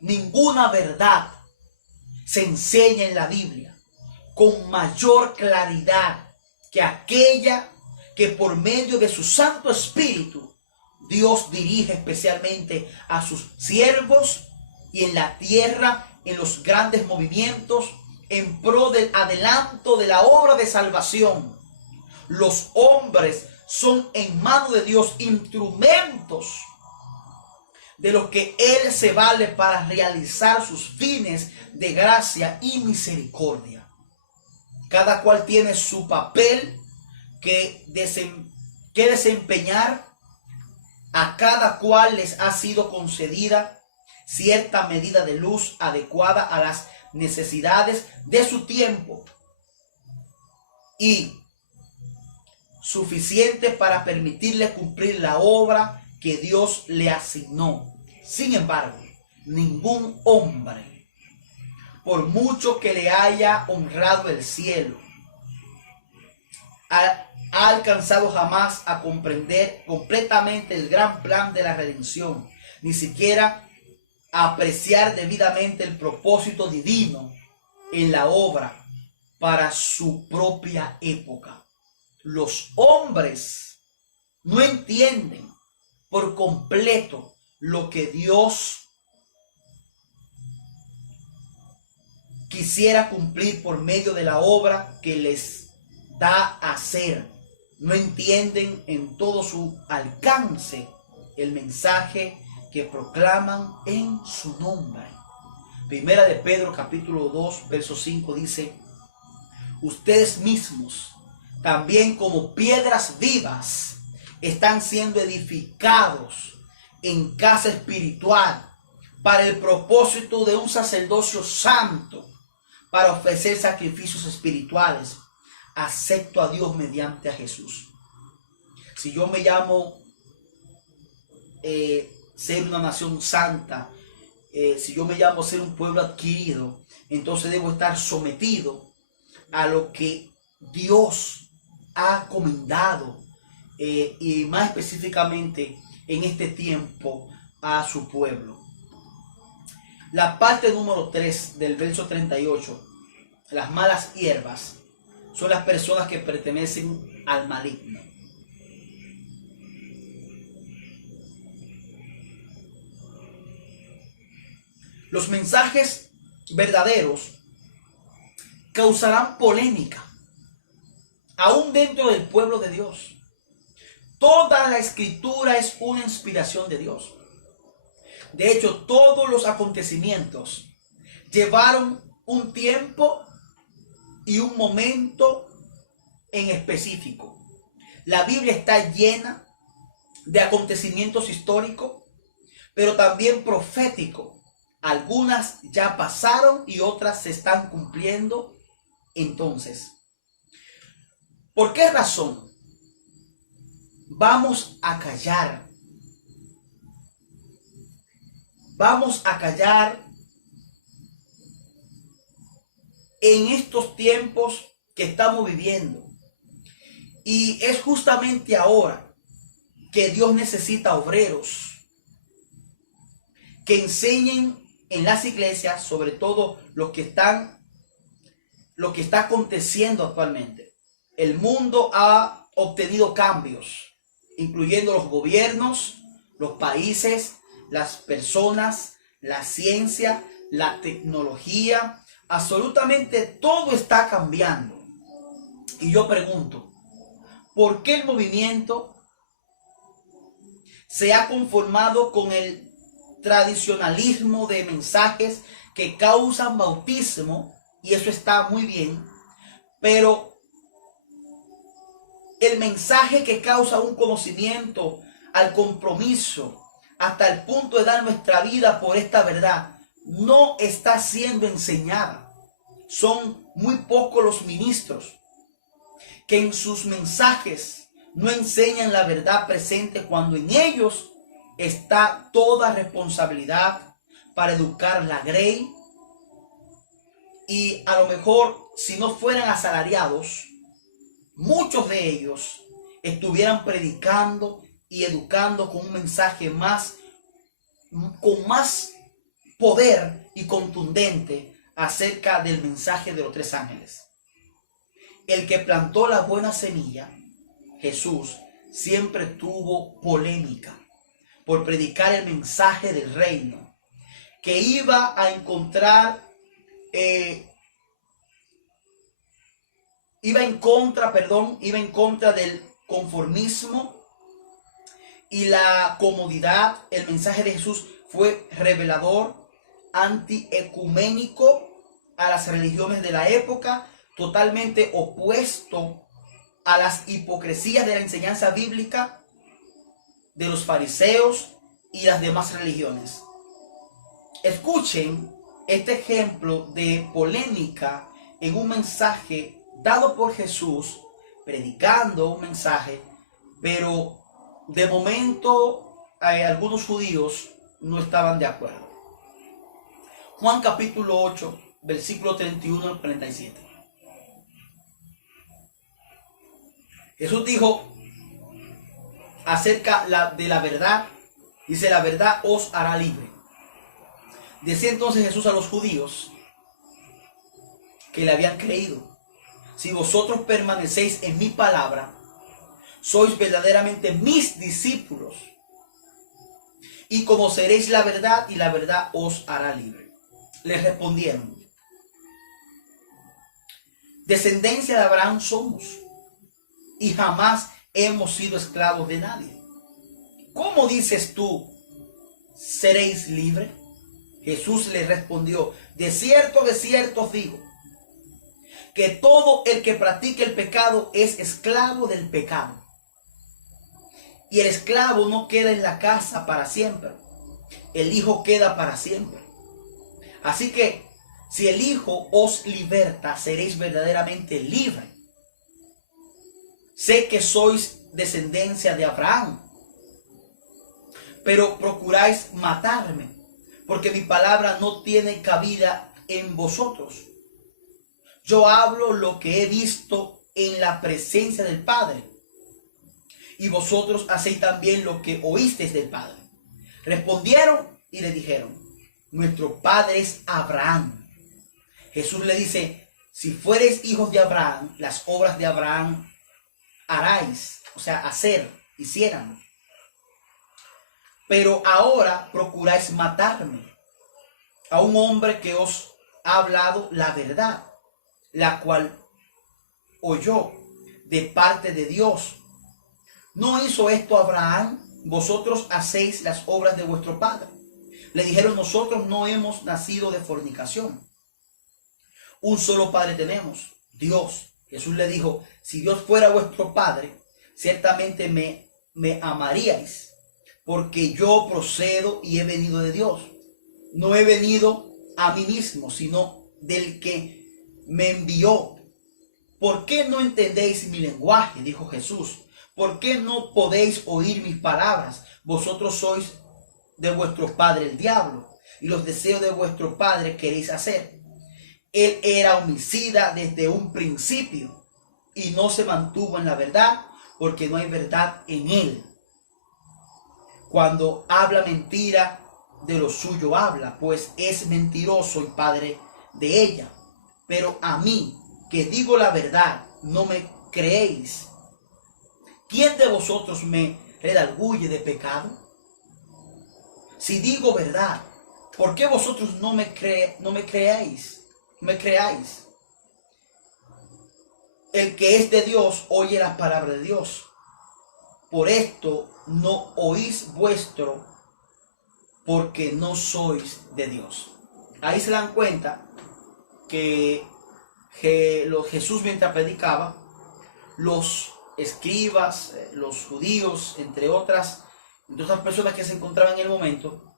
ninguna verdad se enseña en la Biblia con mayor claridad que aquella que por medio de su Santo Espíritu Dios dirige especialmente a sus siervos y en la tierra, en los grandes movimientos, en pro del adelanto de la obra de salvación. Los hombres son en mano de Dios instrumentos de los que Él se vale para realizar sus fines de gracia y misericordia. Cada cual tiene su papel que desempeñar. A cada cual les ha sido concedida cierta medida de luz adecuada a las necesidades de su tiempo y suficiente para permitirle cumplir la obra que Dios le asignó. Sin embargo, ningún hombre, por mucho que le haya honrado el cielo, ha alcanzado jamás a comprender completamente el gran plan de la redención, ni siquiera a apreciar debidamente el propósito divino en la obra para su propia época. Los hombres no entienden por completo lo que Dios quisiera cumplir por medio de la obra que les da a hacer. No entienden en todo su alcance el mensaje que proclaman en su nombre. Primera de Pedro capítulo 2 verso 5 dice: ustedes mismos también como piedras vivas están siendo edificados en casa espiritual para el propósito de un sacerdocio santo, para ofrecer sacrificios espirituales acepto a Dios mediante a Jesús. Si yo me llamo ser una nación santa, si yo me llamo ser un pueblo adquirido, entonces debo estar sometido a lo que Dios ha comendado y más específicamente en este tiempo a su pueblo. La parte número 3 del verso 38, las malas hierbas, son las personas que pertenecen al maligno. Los mensajes verdaderos causarán polémica, aún dentro del pueblo de Dios. Toda la escritura es una inspiración de Dios. De hecho, todos los acontecimientos llevaron un tiempo y un momento en específico. La Biblia está llena de acontecimientos históricos, pero también proféticos. Algunas ya pasaron y otras se están cumpliendo. Entonces, ¿por qué razón vamos a callar? Vamos a callar en estos tiempos que estamos viviendo. Y es justamente ahora que Dios necesita obreros que enseñen en las iglesias, sobre todo lo que está aconteciendo actualmente. El mundo ha obtenido cambios, incluyendo los gobiernos, los países, las personas, la ciencia, la tecnología. Absolutamente todo está cambiando. Y yo pregunto, ¿por qué el movimiento se ha conformado con el tradicionalismo de mensajes que causan bautismo? Y eso está muy bien, pero el mensaje que causa un conocimiento al compromiso hasta el punto de dar nuestra vida por esta verdad no está siendo enseñada. Son muy pocos los ministros que en sus mensajes no enseñan la verdad presente, cuando en ellos está toda responsabilidad para educar la grey. Y a lo mejor, si no fueran asalariados, muchos de ellos estuvieran predicando y educando con un mensaje con más poder y contundente acerca del mensaje de los tres ángeles. el que plantó la buena semilla, Jesús, siempre tuvo polémica por predicar el mensaje del reino, que iba a encontrar, iba en contra del conformismo y la comodidad. El mensaje de Jesús fue revelador, antiecuménico a las religiones de la época, totalmente opuesto a las hipocresías de la enseñanza bíblica de los fariseos y las demás religiones. Escuchen este ejemplo de polémica en un mensaje dado por Jesús, predicando un mensaje, pero de momento algunos judíos no estaban de acuerdo. Juan capítulo 8, versículo 31 al 37. Jesús dijo acerca de la verdad, dice: la verdad os hará libre. Decía entonces Jesús a los judíos que le habían creído: si vosotros permanecéis en mi palabra, sois verdaderamente mis discípulos, y conoceréis la verdad, y la verdad os hará libre. Les respondieron: descendencia de Abraham somos, y jamás hemos sido esclavos de nadie. ¿Cómo dices tú, seréis libres? Jesús le respondió: de cierto os digo, que todo el que practique el pecado es esclavo del pecado. Y el esclavo no queda en la casa para siempre, el Hijo queda para siempre. Así que si el Hijo os liberta, seréis verdaderamente libres. Sé que sois descendencia de Abraham, pero procuráis matarme, porque mi palabra no tiene cabida en vosotros. Yo hablo lo que he visto en la presencia del Padre, y vosotros hacéis también lo que oísteis del Padre. Respondieron y le dijeron: nuestro padre es Abraham. Jesús le dice: si fuereis hijos de Abraham, las obras de Abraham haráis, o sea, hicieran. Pero ahora procuráis matarme, a un hombre que os ha hablado la verdad, la cual oyó de parte de Dios. ¿No hizo esto Abraham? Vosotros hacéis las obras de vuestro padre. Le dijeron: nosotros no hemos nacido de fornicación. Un solo padre tenemos, Dios. Jesús le dijo: si Dios fuera vuestro padre, ciertamente me amaríais, porque yo procedo y he venido de Dios. No he venido a mí mismo, sino del que me envió. ¿Por qué no entendéis mi lenguaje?, dijo Jesús. ¿Por qué no podéis oír mis palabras? Vosotros sois de vuestro padre el diablo, y los deseos de vuestro padre queréis hacer. Él era homicida desde un principio, y no se mantuvo en la verdad, porque no hay verdad en él. Cuando habla mentira, de lo suyo habla, pues es mentiroso y padre de ella. Pero a mí, que digo la verdad, no me creéis. ¿Quién de vosotros me redarguye de pecado? Si digo verdad, ¿por qué vosotros no me creáis? El que es de Dios oye la palabra de Dios. Por esto no oís vuestro, porque no sois de Dios. Ahí se dan cuenta que Jesús, mientras predicaba, los escribas, los judíos, entre otras personas que se encontraban en el momento,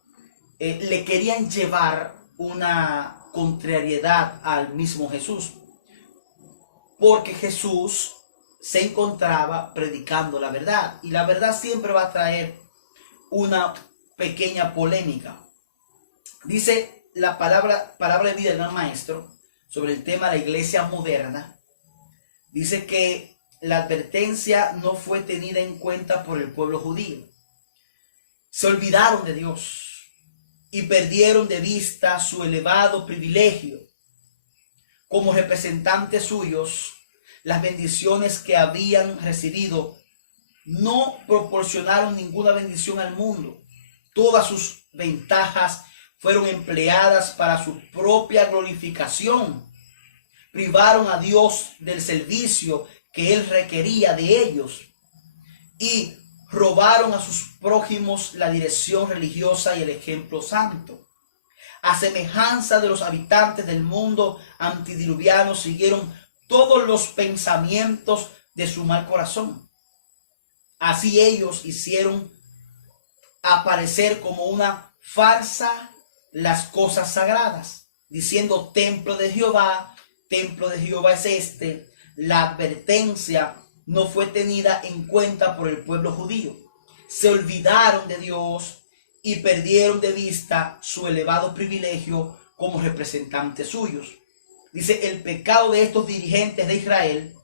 le querían llevar una contrariedad al mismo Jesús, porque Jesús se encontraba predicando la verdad, y la verdad siempre va a traer una pequeña polémica. Dice la palabra de vida del gran maestro sobre el tema de la iglesia moderna. Dice que la advertencia no fue tenida en cuenta por el pueblo judío. Se olvidaron de Dios y perdieron de vista su elevado privilegio. Como representantes suyos, las bendiciones que habían recibido, no proporcionaron ninguna bendición al mundo. Todas sus ventajas fueron empleadas para su propia glorificación. Privaron a Dios del servicio que Él requería de ellos y robaron a sus prójimos la dirección religiosa y el ejemplo santo. A semejanza de los habitantes del mundo antidiluviano, siguieron todos los pensamientos de su mal corazón. Así ellos hicieron aparecer como una farsa las cosas sagradas, diciendo: templo de Jehová es este. La advertencia no fue tenida en cuenta por el pueblo judío. Se olvidaron de Dios y perdieron de vista su elevado privilegio como representantes suyos. Dice: el pecado de estos dirigentes de Israel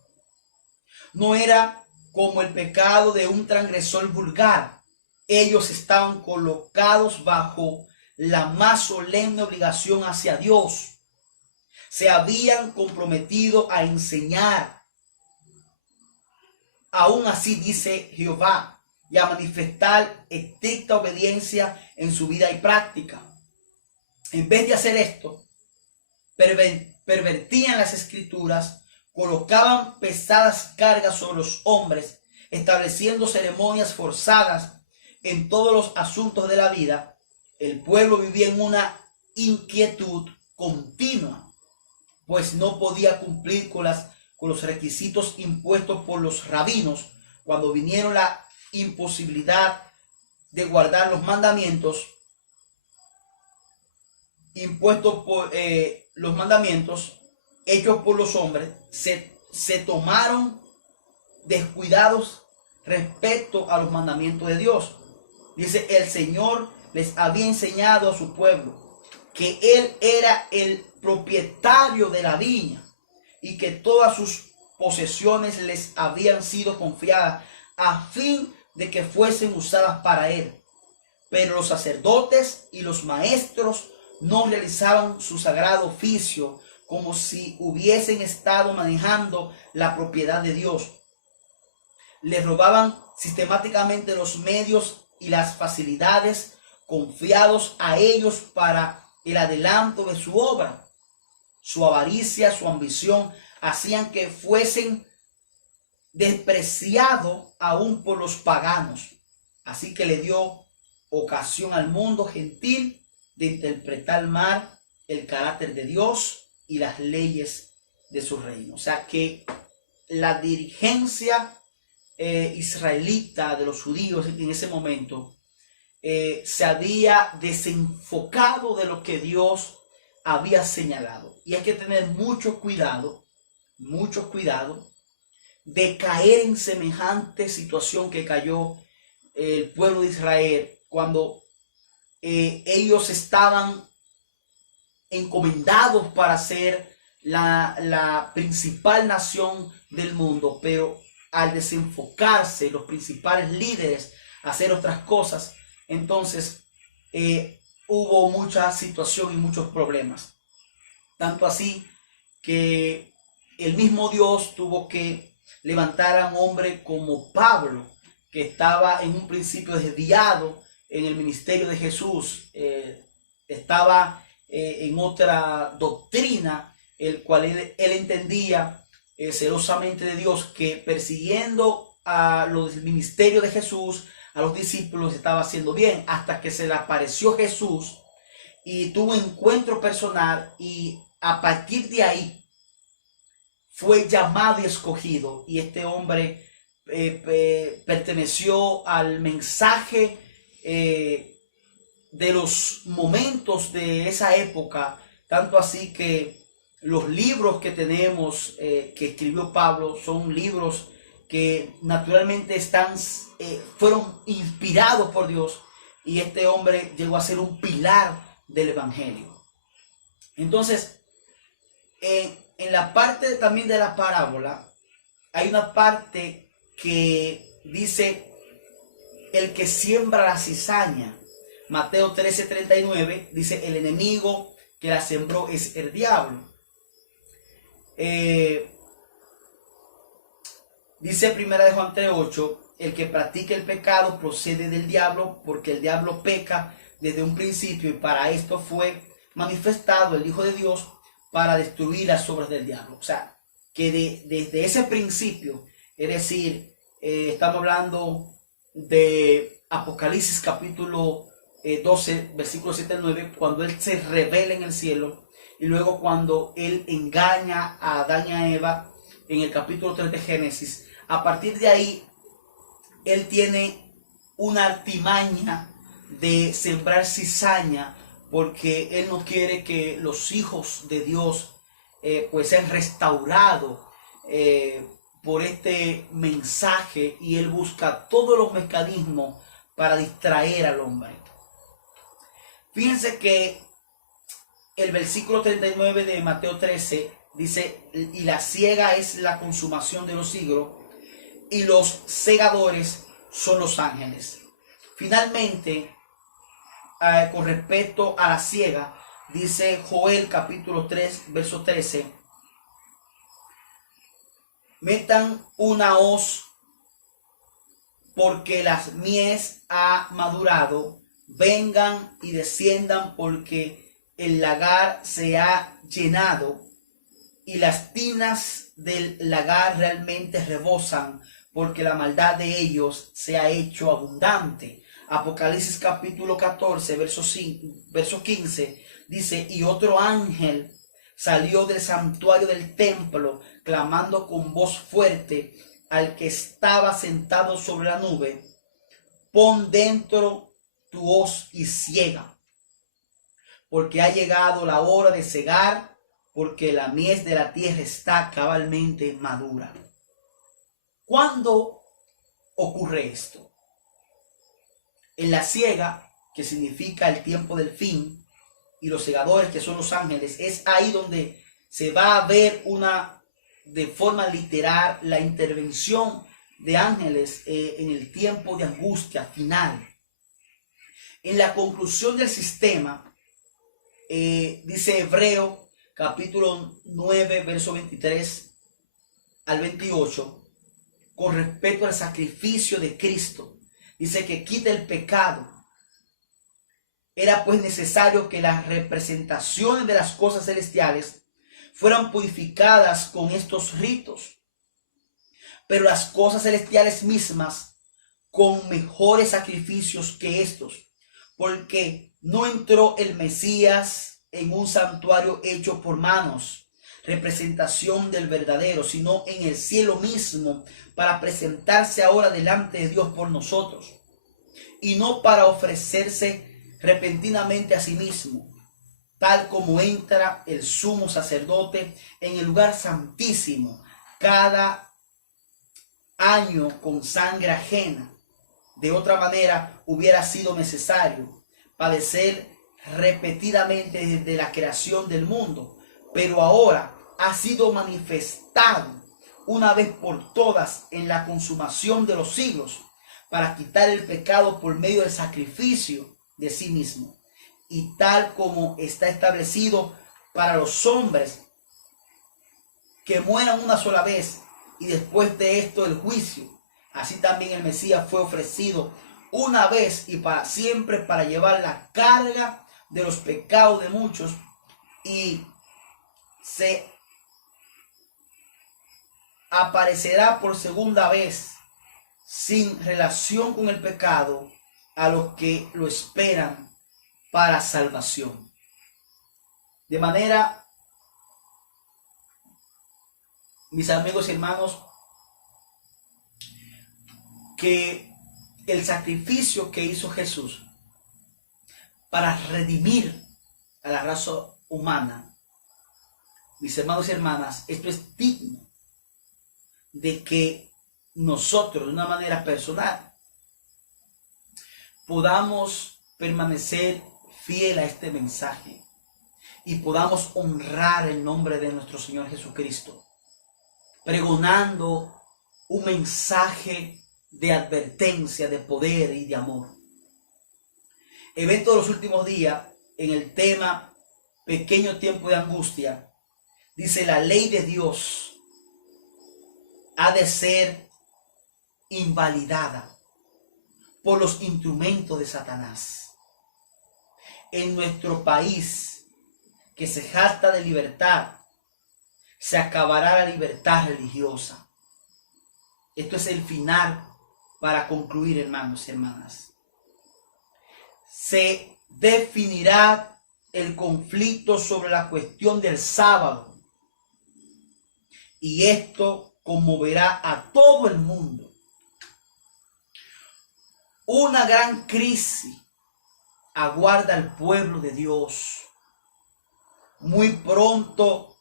no era como el pecado de un transgresor vulgar. Ellos estaban colocados bajo la más solemne obligación hacia Dios. Se habían comprometido a enseñar. Aún así, dice Jehová, y a manifestar estricta obediencia en su vida y práctica. En vez de hacer esto, pervertían las escrituras, colocaban pesadas cargas sobre los hombres, estableciendo ceremonias forzadas en todos los asuntos de la vida. El pueblo vivía en una inquietud continua, pues no podía cumplir con los requisitos impuestos por los rabinos. Cuando vinieron la imposibilidad de guardar los mandamientos impuestos por los mandamientos hechos por los hombres, se tomaron descuidados respecto a los mandamientos de Dios. Dice: el Señor les había enseñado a su pueblo que Él era el propietario de la viña y que todas sus posesiones les habían sido confiadas a fin de que fuesen usadas para Él. Pero los sacerdotes y los maestros no realizaban su sagrado oficio como si hubiesen estado manejando la propiedad de Dios. Les robaban sistemáticamente los medios y las facilidades confiados a ellos para el adelanto de su obra. Su avaricia, su ambición hacían que fuesen despreciados aún por los paganos. Así que le dio ocasión al mundo gentil de interpretar mal el carácter de Dios y las leyes de su reino. O sea que la dirigencia israelita de los judíos en ese momento se había desenfocado de lo que Dios había señalado. Y hay que tener mucho cuidado de caer en semejante situación que cayó el pueblo de Israel cuando ellos estaban encomendados para ser la principal nación del mundo, pero al desenfocarse los principales líderes a hacer otras cosas, entonces hubo mucha situación y muchos problemas. Tanto así que el mismo Dios tuvo que levantar a un hombre como Pablo, que estaba en un principio desviado en el ministerio de Jesús, estaba en otra doctrina, el cual él entendía celosamente de Dios, que persiguiendo a los del ministerio de Jesús, a los discípulos, estaba haciendo bien, hasta que se le apareció Jesús y tuvo un encuentro personal, y a partir de ahí fue llamado y escogido, y este hombre perteneció al mensaje de los momentos de esa época, tanto así que los libros que tenemos que escribió Pablo son libros que naturalmente fueron inspirados por Dios, y este hombre llegó a ser un pilar del evangelio. Entonces, en la parte también de la parábola hay una parte que dice: el que siembra la cizaña. Mateo 13:39 dice: el enemigo que la sembró es el diablo. Dice 1 Juan 3:8, el que practica el pecado procede del diablo, porque el diablo peca desde un principio, y para esto fue manifestado el Hijo de Dios, para destruir las obras del diablo. O sea, que desde ese principio, es decir, estamos hablando de Apocalipsis capítulo 12, versículos 7 al 9, cuando él se revela en el cielo, y luego cuando él engaña a Adán y a Eva en el capítulo 3 de Génesis. A partir de ahí, él tiene una artimaña de sembrar cizaña, porque él no quiere que los hijos de Dios pues sean restaurados por este mensaje, y él busca todos los mecanismos para distraer al hombre. Fíjense que el versículo 39 de Mateo 13 dice, y la siega es la consumación de los siglos, y los segadores son los ángeles. Finalmente, con respecto a la siega, dice Joel capítulo 3, verso 13, metan una hoz porque las mies ha madurado, vengan y desciendan porque el lagar se ha llenado y las tinas del lagar realmente rebosan, porque la maldad de ellos se ha hecho abundante. Apocalipsis capítulo 14, verso 15, dice, y otro ángel salió del santuario del templo, clamando con voz fuerte al que estaba sentado sobre la nube, pon dentro tu hoz y ciega, porque ha llegado la hora de cegar, porque la mies de la tierra está cabalmente madura. ¿Cuándo ocurre esto? En la siega, que significa el tiempo del fin, y los segadores, que son los ángeles, es ahí donde se va a ver de forma literal la intervención de ángeles en el tiempo de angustia final. En la conclusión del sistema, dice Hebreo capítulo 9, verso 23 al 28, con respecto al sacrificio de Cristo, dice que quita el pecado. Era pues necesario que las representaciones de las cosas celestiales fueran purificadas con estos ritos, pero las cosas celestiales mismas con mejores sacrificios que estos, porque no entró el Mesías en un santuario hecho por manos, representación del verdadero, sino en el cielo mismo, para presentarse ahora delante de Dios por nosotros, y no para ofrecerse repentinamente a sí mismo, tal como entra el sumo sacerdote en el lugar santísimo cada año con sangre ajena. De otra manera hubiera sido necesario padecer repetidamente desde la creación del mundo, pero ahora ha sido manifestado una vez por todas en la consumación de los siglos, para quitar el pecado por medio del sacrificio de sí mismo, y tal como está establecido para los hombres que mueran una sola vez y después de esto el juicio, así también el Mesías fue ofrecido una vez y para siempre para llevar la carga de los pecados de muchos, y se aparecerá por segunda vez sin relación con el pecado a los que lo esperan para salvación. De manera, mis amigos y hermanos, que el sacrificio que hizo Jesús para redimir a la raza humana, mis hermanos y hermanas, esto es digno de que nosotros, de una manera personal, podamos permanecer fiel a este mensaje y podamos honrar el nombre de nuestro Señor Jesucristo, pregonando un mensaje de advertencia, de poder y de amor. Evento de los últimos días, en el tema pequeño tiempo de angustia, dice: la ley de Dios ha de ser invalidada por los instrumentos de Satanás. En nuestro país, que se jacta de libertad, se acabará la libertad religiosa. Esto es el final para concluir, hermanos y hermanas. Se definirá el conflicto sobre la cuestión del sábado. Y esto conmoverá a todo el mundo. Una gran crisis aguarda al pueblo de Dios. Muy pronto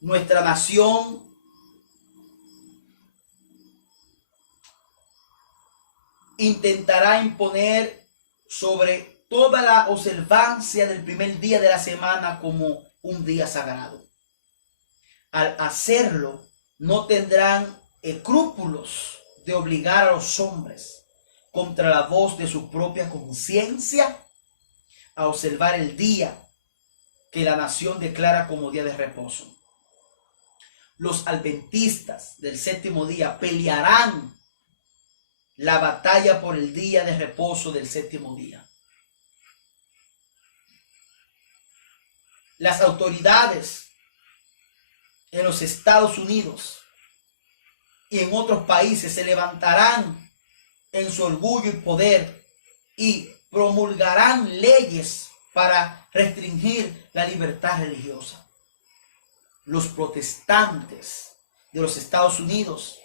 nuestra nación intentará imponer sobre toda la observancia del primer día de la semana como un día sagrado. Al hacerlo, no tendrán escrúpulos de obligar a los hombres contra la voz de su propia conciencia a observar el día que la nación declara como día de reposo. Los adventistas del séptimo día pelearán la batalla por el día de reposo del séptimo día. Las autoridades en los Estados Unidos y en otros países se levantarán en su orgullo y poder y promulgarán leyes para restringir la libertad religiosa. Los protestantes de los Estados Unidos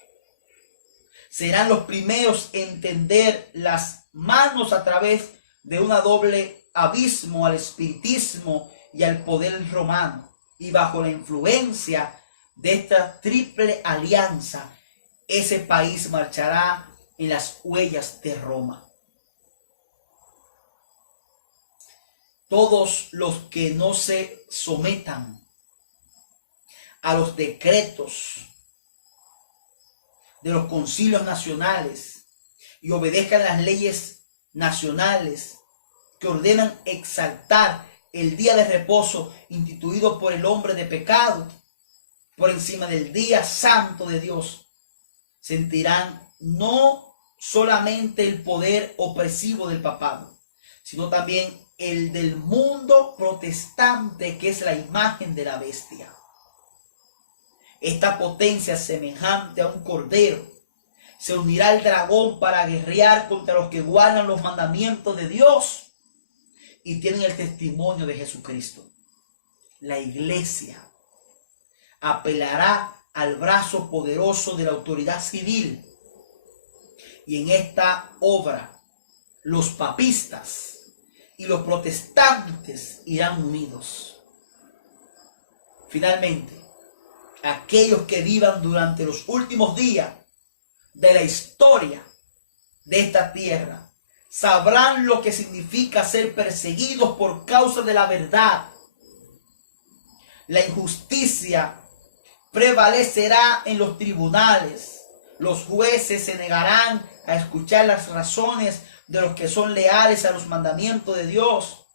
serán los primeros en entender las manos a través de una doble abismo al espiritismo y al poder romano, y bajo la influencia de esta triple alianza, ese país marchará en las huellas de Roma. Todos los que no se sometan a los decretos de los concilios nacionales y obedezcan las leyes nacionales que ordenan exaltar el día de reposo instituido por el hombre de pecado por encima del día santo de Dios, sentirán no solamente el poder opresivo del papado, sino también el del mundo protestante, que es la imagen de la bestia. Esta potencia semejante a un cordero se unirá al dragón para guerrear contra los que guardan los mandamientos de Dios y tienen el testimonio de Jesucristo. La iglesia apelará al brazo poderoso de la autoridad civil, y en esta obra los papistas y los protestantes irán unidos. Finalmente, aquellos que vivan durante los últimos días de la historia de esta tierra sabrán lo que significa ser perseguidos por causa de la verdad. La injusticia prevalecerá en los tribunales. Los jueces se negarán a escuchar las razones de los que son leales a los mandamientos de Dios,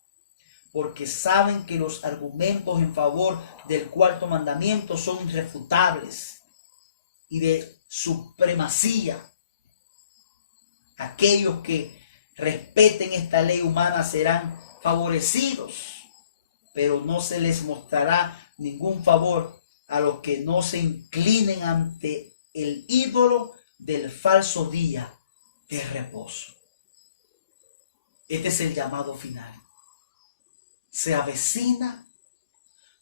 porque saben que los argumentos en favor del cuarto mandamiento son irrefutables y de supremacía. Aquellos que respeten esta ley humana serán favorecidos, pero no se les mostrará ningún favor a los que no se inclinen ante el ídolo del falso día de reposo. Este es el llamado final. Se avecina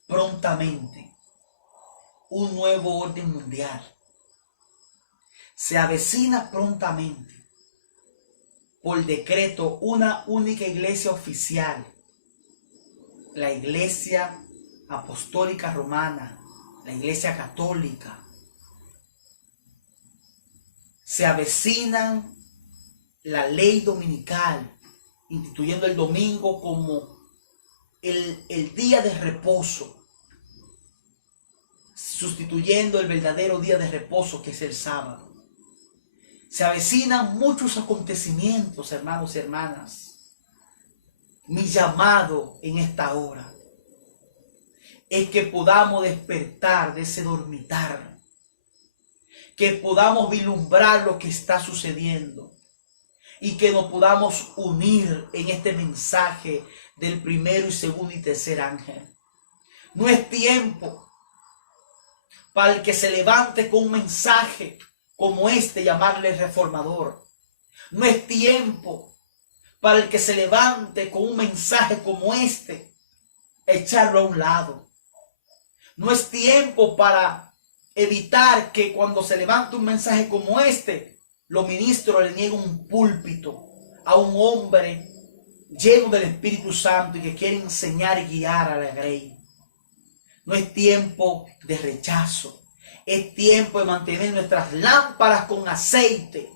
prontamente un nuevo orden mundial. Se avecina prontamente, por decreto, una única iglesia oficial, la Iglesia Apostólica Romana, la Iglesia Católica. Se avecinan la ley dominical, instituyendo el domingo como el día de reposo, sustituyendo el verdadero día de reposo que es el sábado. Se avecinan muchos acontecimientos, hermanos y hermanas. Mi llamado en esta hora es que podamos despertar de ese dormitar, que podamos vislumbrar lo que está sucediendo y que nos podamos unir en este mensaje del primero y segundo y tercer ángel. No es tiempo para el que se levante con un mensaje como este, llamarle reformador. No es tiempo para el que se levante con un mensaje como este, echarlo a un lado. No es tiempo para evitar que cuando se levante un mensaje como este, los ministros le nieguen un púlpito a un hombre lleno del Espíritu Santo y que quiere enseñar y guiar a la grey. No es tiempo de rechazo. Es tiempo de mantener nuestras lámparas con aceite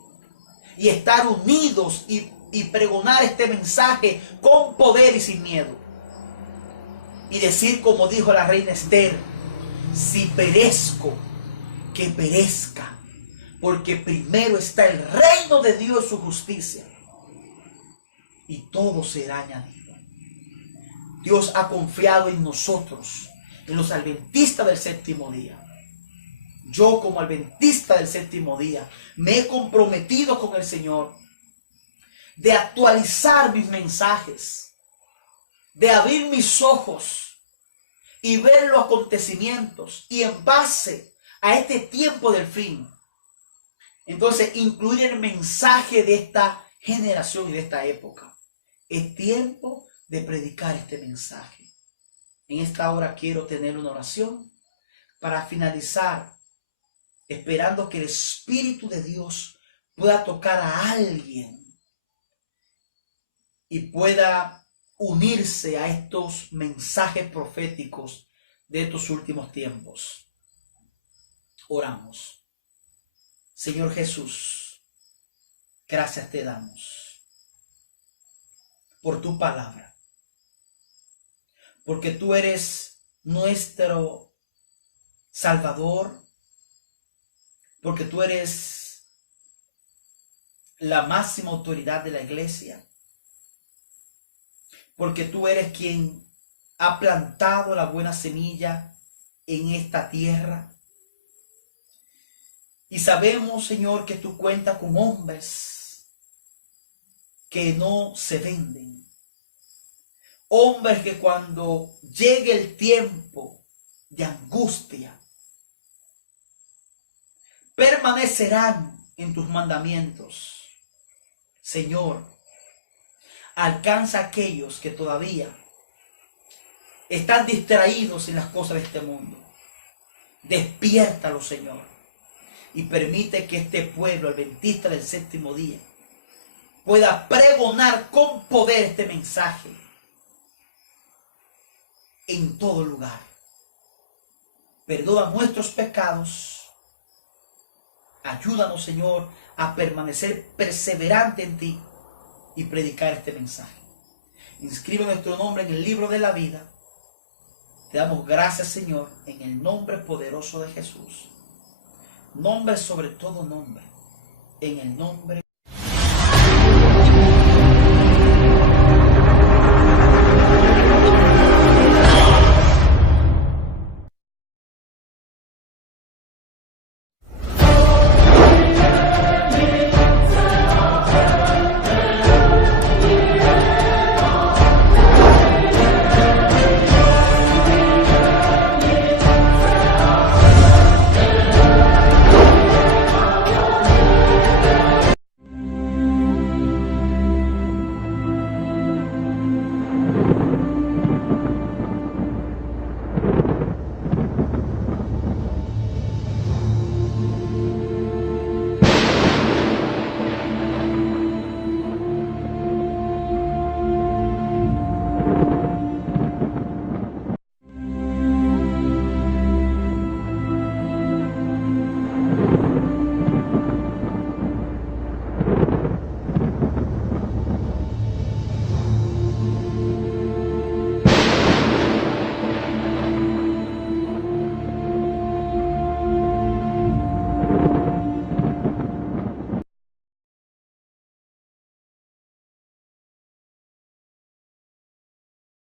y estar unidos y pregonar este mensaje con poder y sin miedo. Y decir como dijo la reina Esther, si perezco, que perezca, porque primero está el reino de Dios y su justicia, y todo será añadido. Dios ha confiado en nosotros, en los adventistas del séptimo día. Yo como adventista del séptimo día me he comprometido con el Señor de actualizar mis mensajes, de abrir mis ojos y ver los acontecimientos y en base a este tiempo del fin, entonces incluir el mensaje de esta generación y de esta época. Es tiempo de predicar este mensaje. En esta hora quiero tener una oración para finalizar, esperando que el Espíritu de Dios pueda tocar a alguien y pueda unirse a estos mensajes proféticos de estos últimos tiempos. Oramos. Señor Jesús, gracias te damos por tu palabra, porque tú eres nuestro Salvador, porque tú eres la máxima autoridad de la iglesia, porque tú eres quien ha plantado la buena semilla en esta tierra. Y sabemos, Señor, que tú cuentas con hombres que no se venden. Hombres que cuando llegue el tiempo de angustia, permanecerán en tus mandamientos. Señor, alcanza a aquellos que todavía están distraídos en las cosas de este mundo. Despiértalos, Señor, y permite que este pueblo adventista del séptimo día pueda pregonar con poder este mensaje en todo lugar. Perdona nuestros pecados. Ayúdanos, Señor, a permanecer perseverante en ti y predicar este mensaje. Inscribe nuestro nombre en el libro de la vida. Te damos gracias, Señor, en el nombre poderoso de Jesús. Nombre sobre todo nombre. En el nombre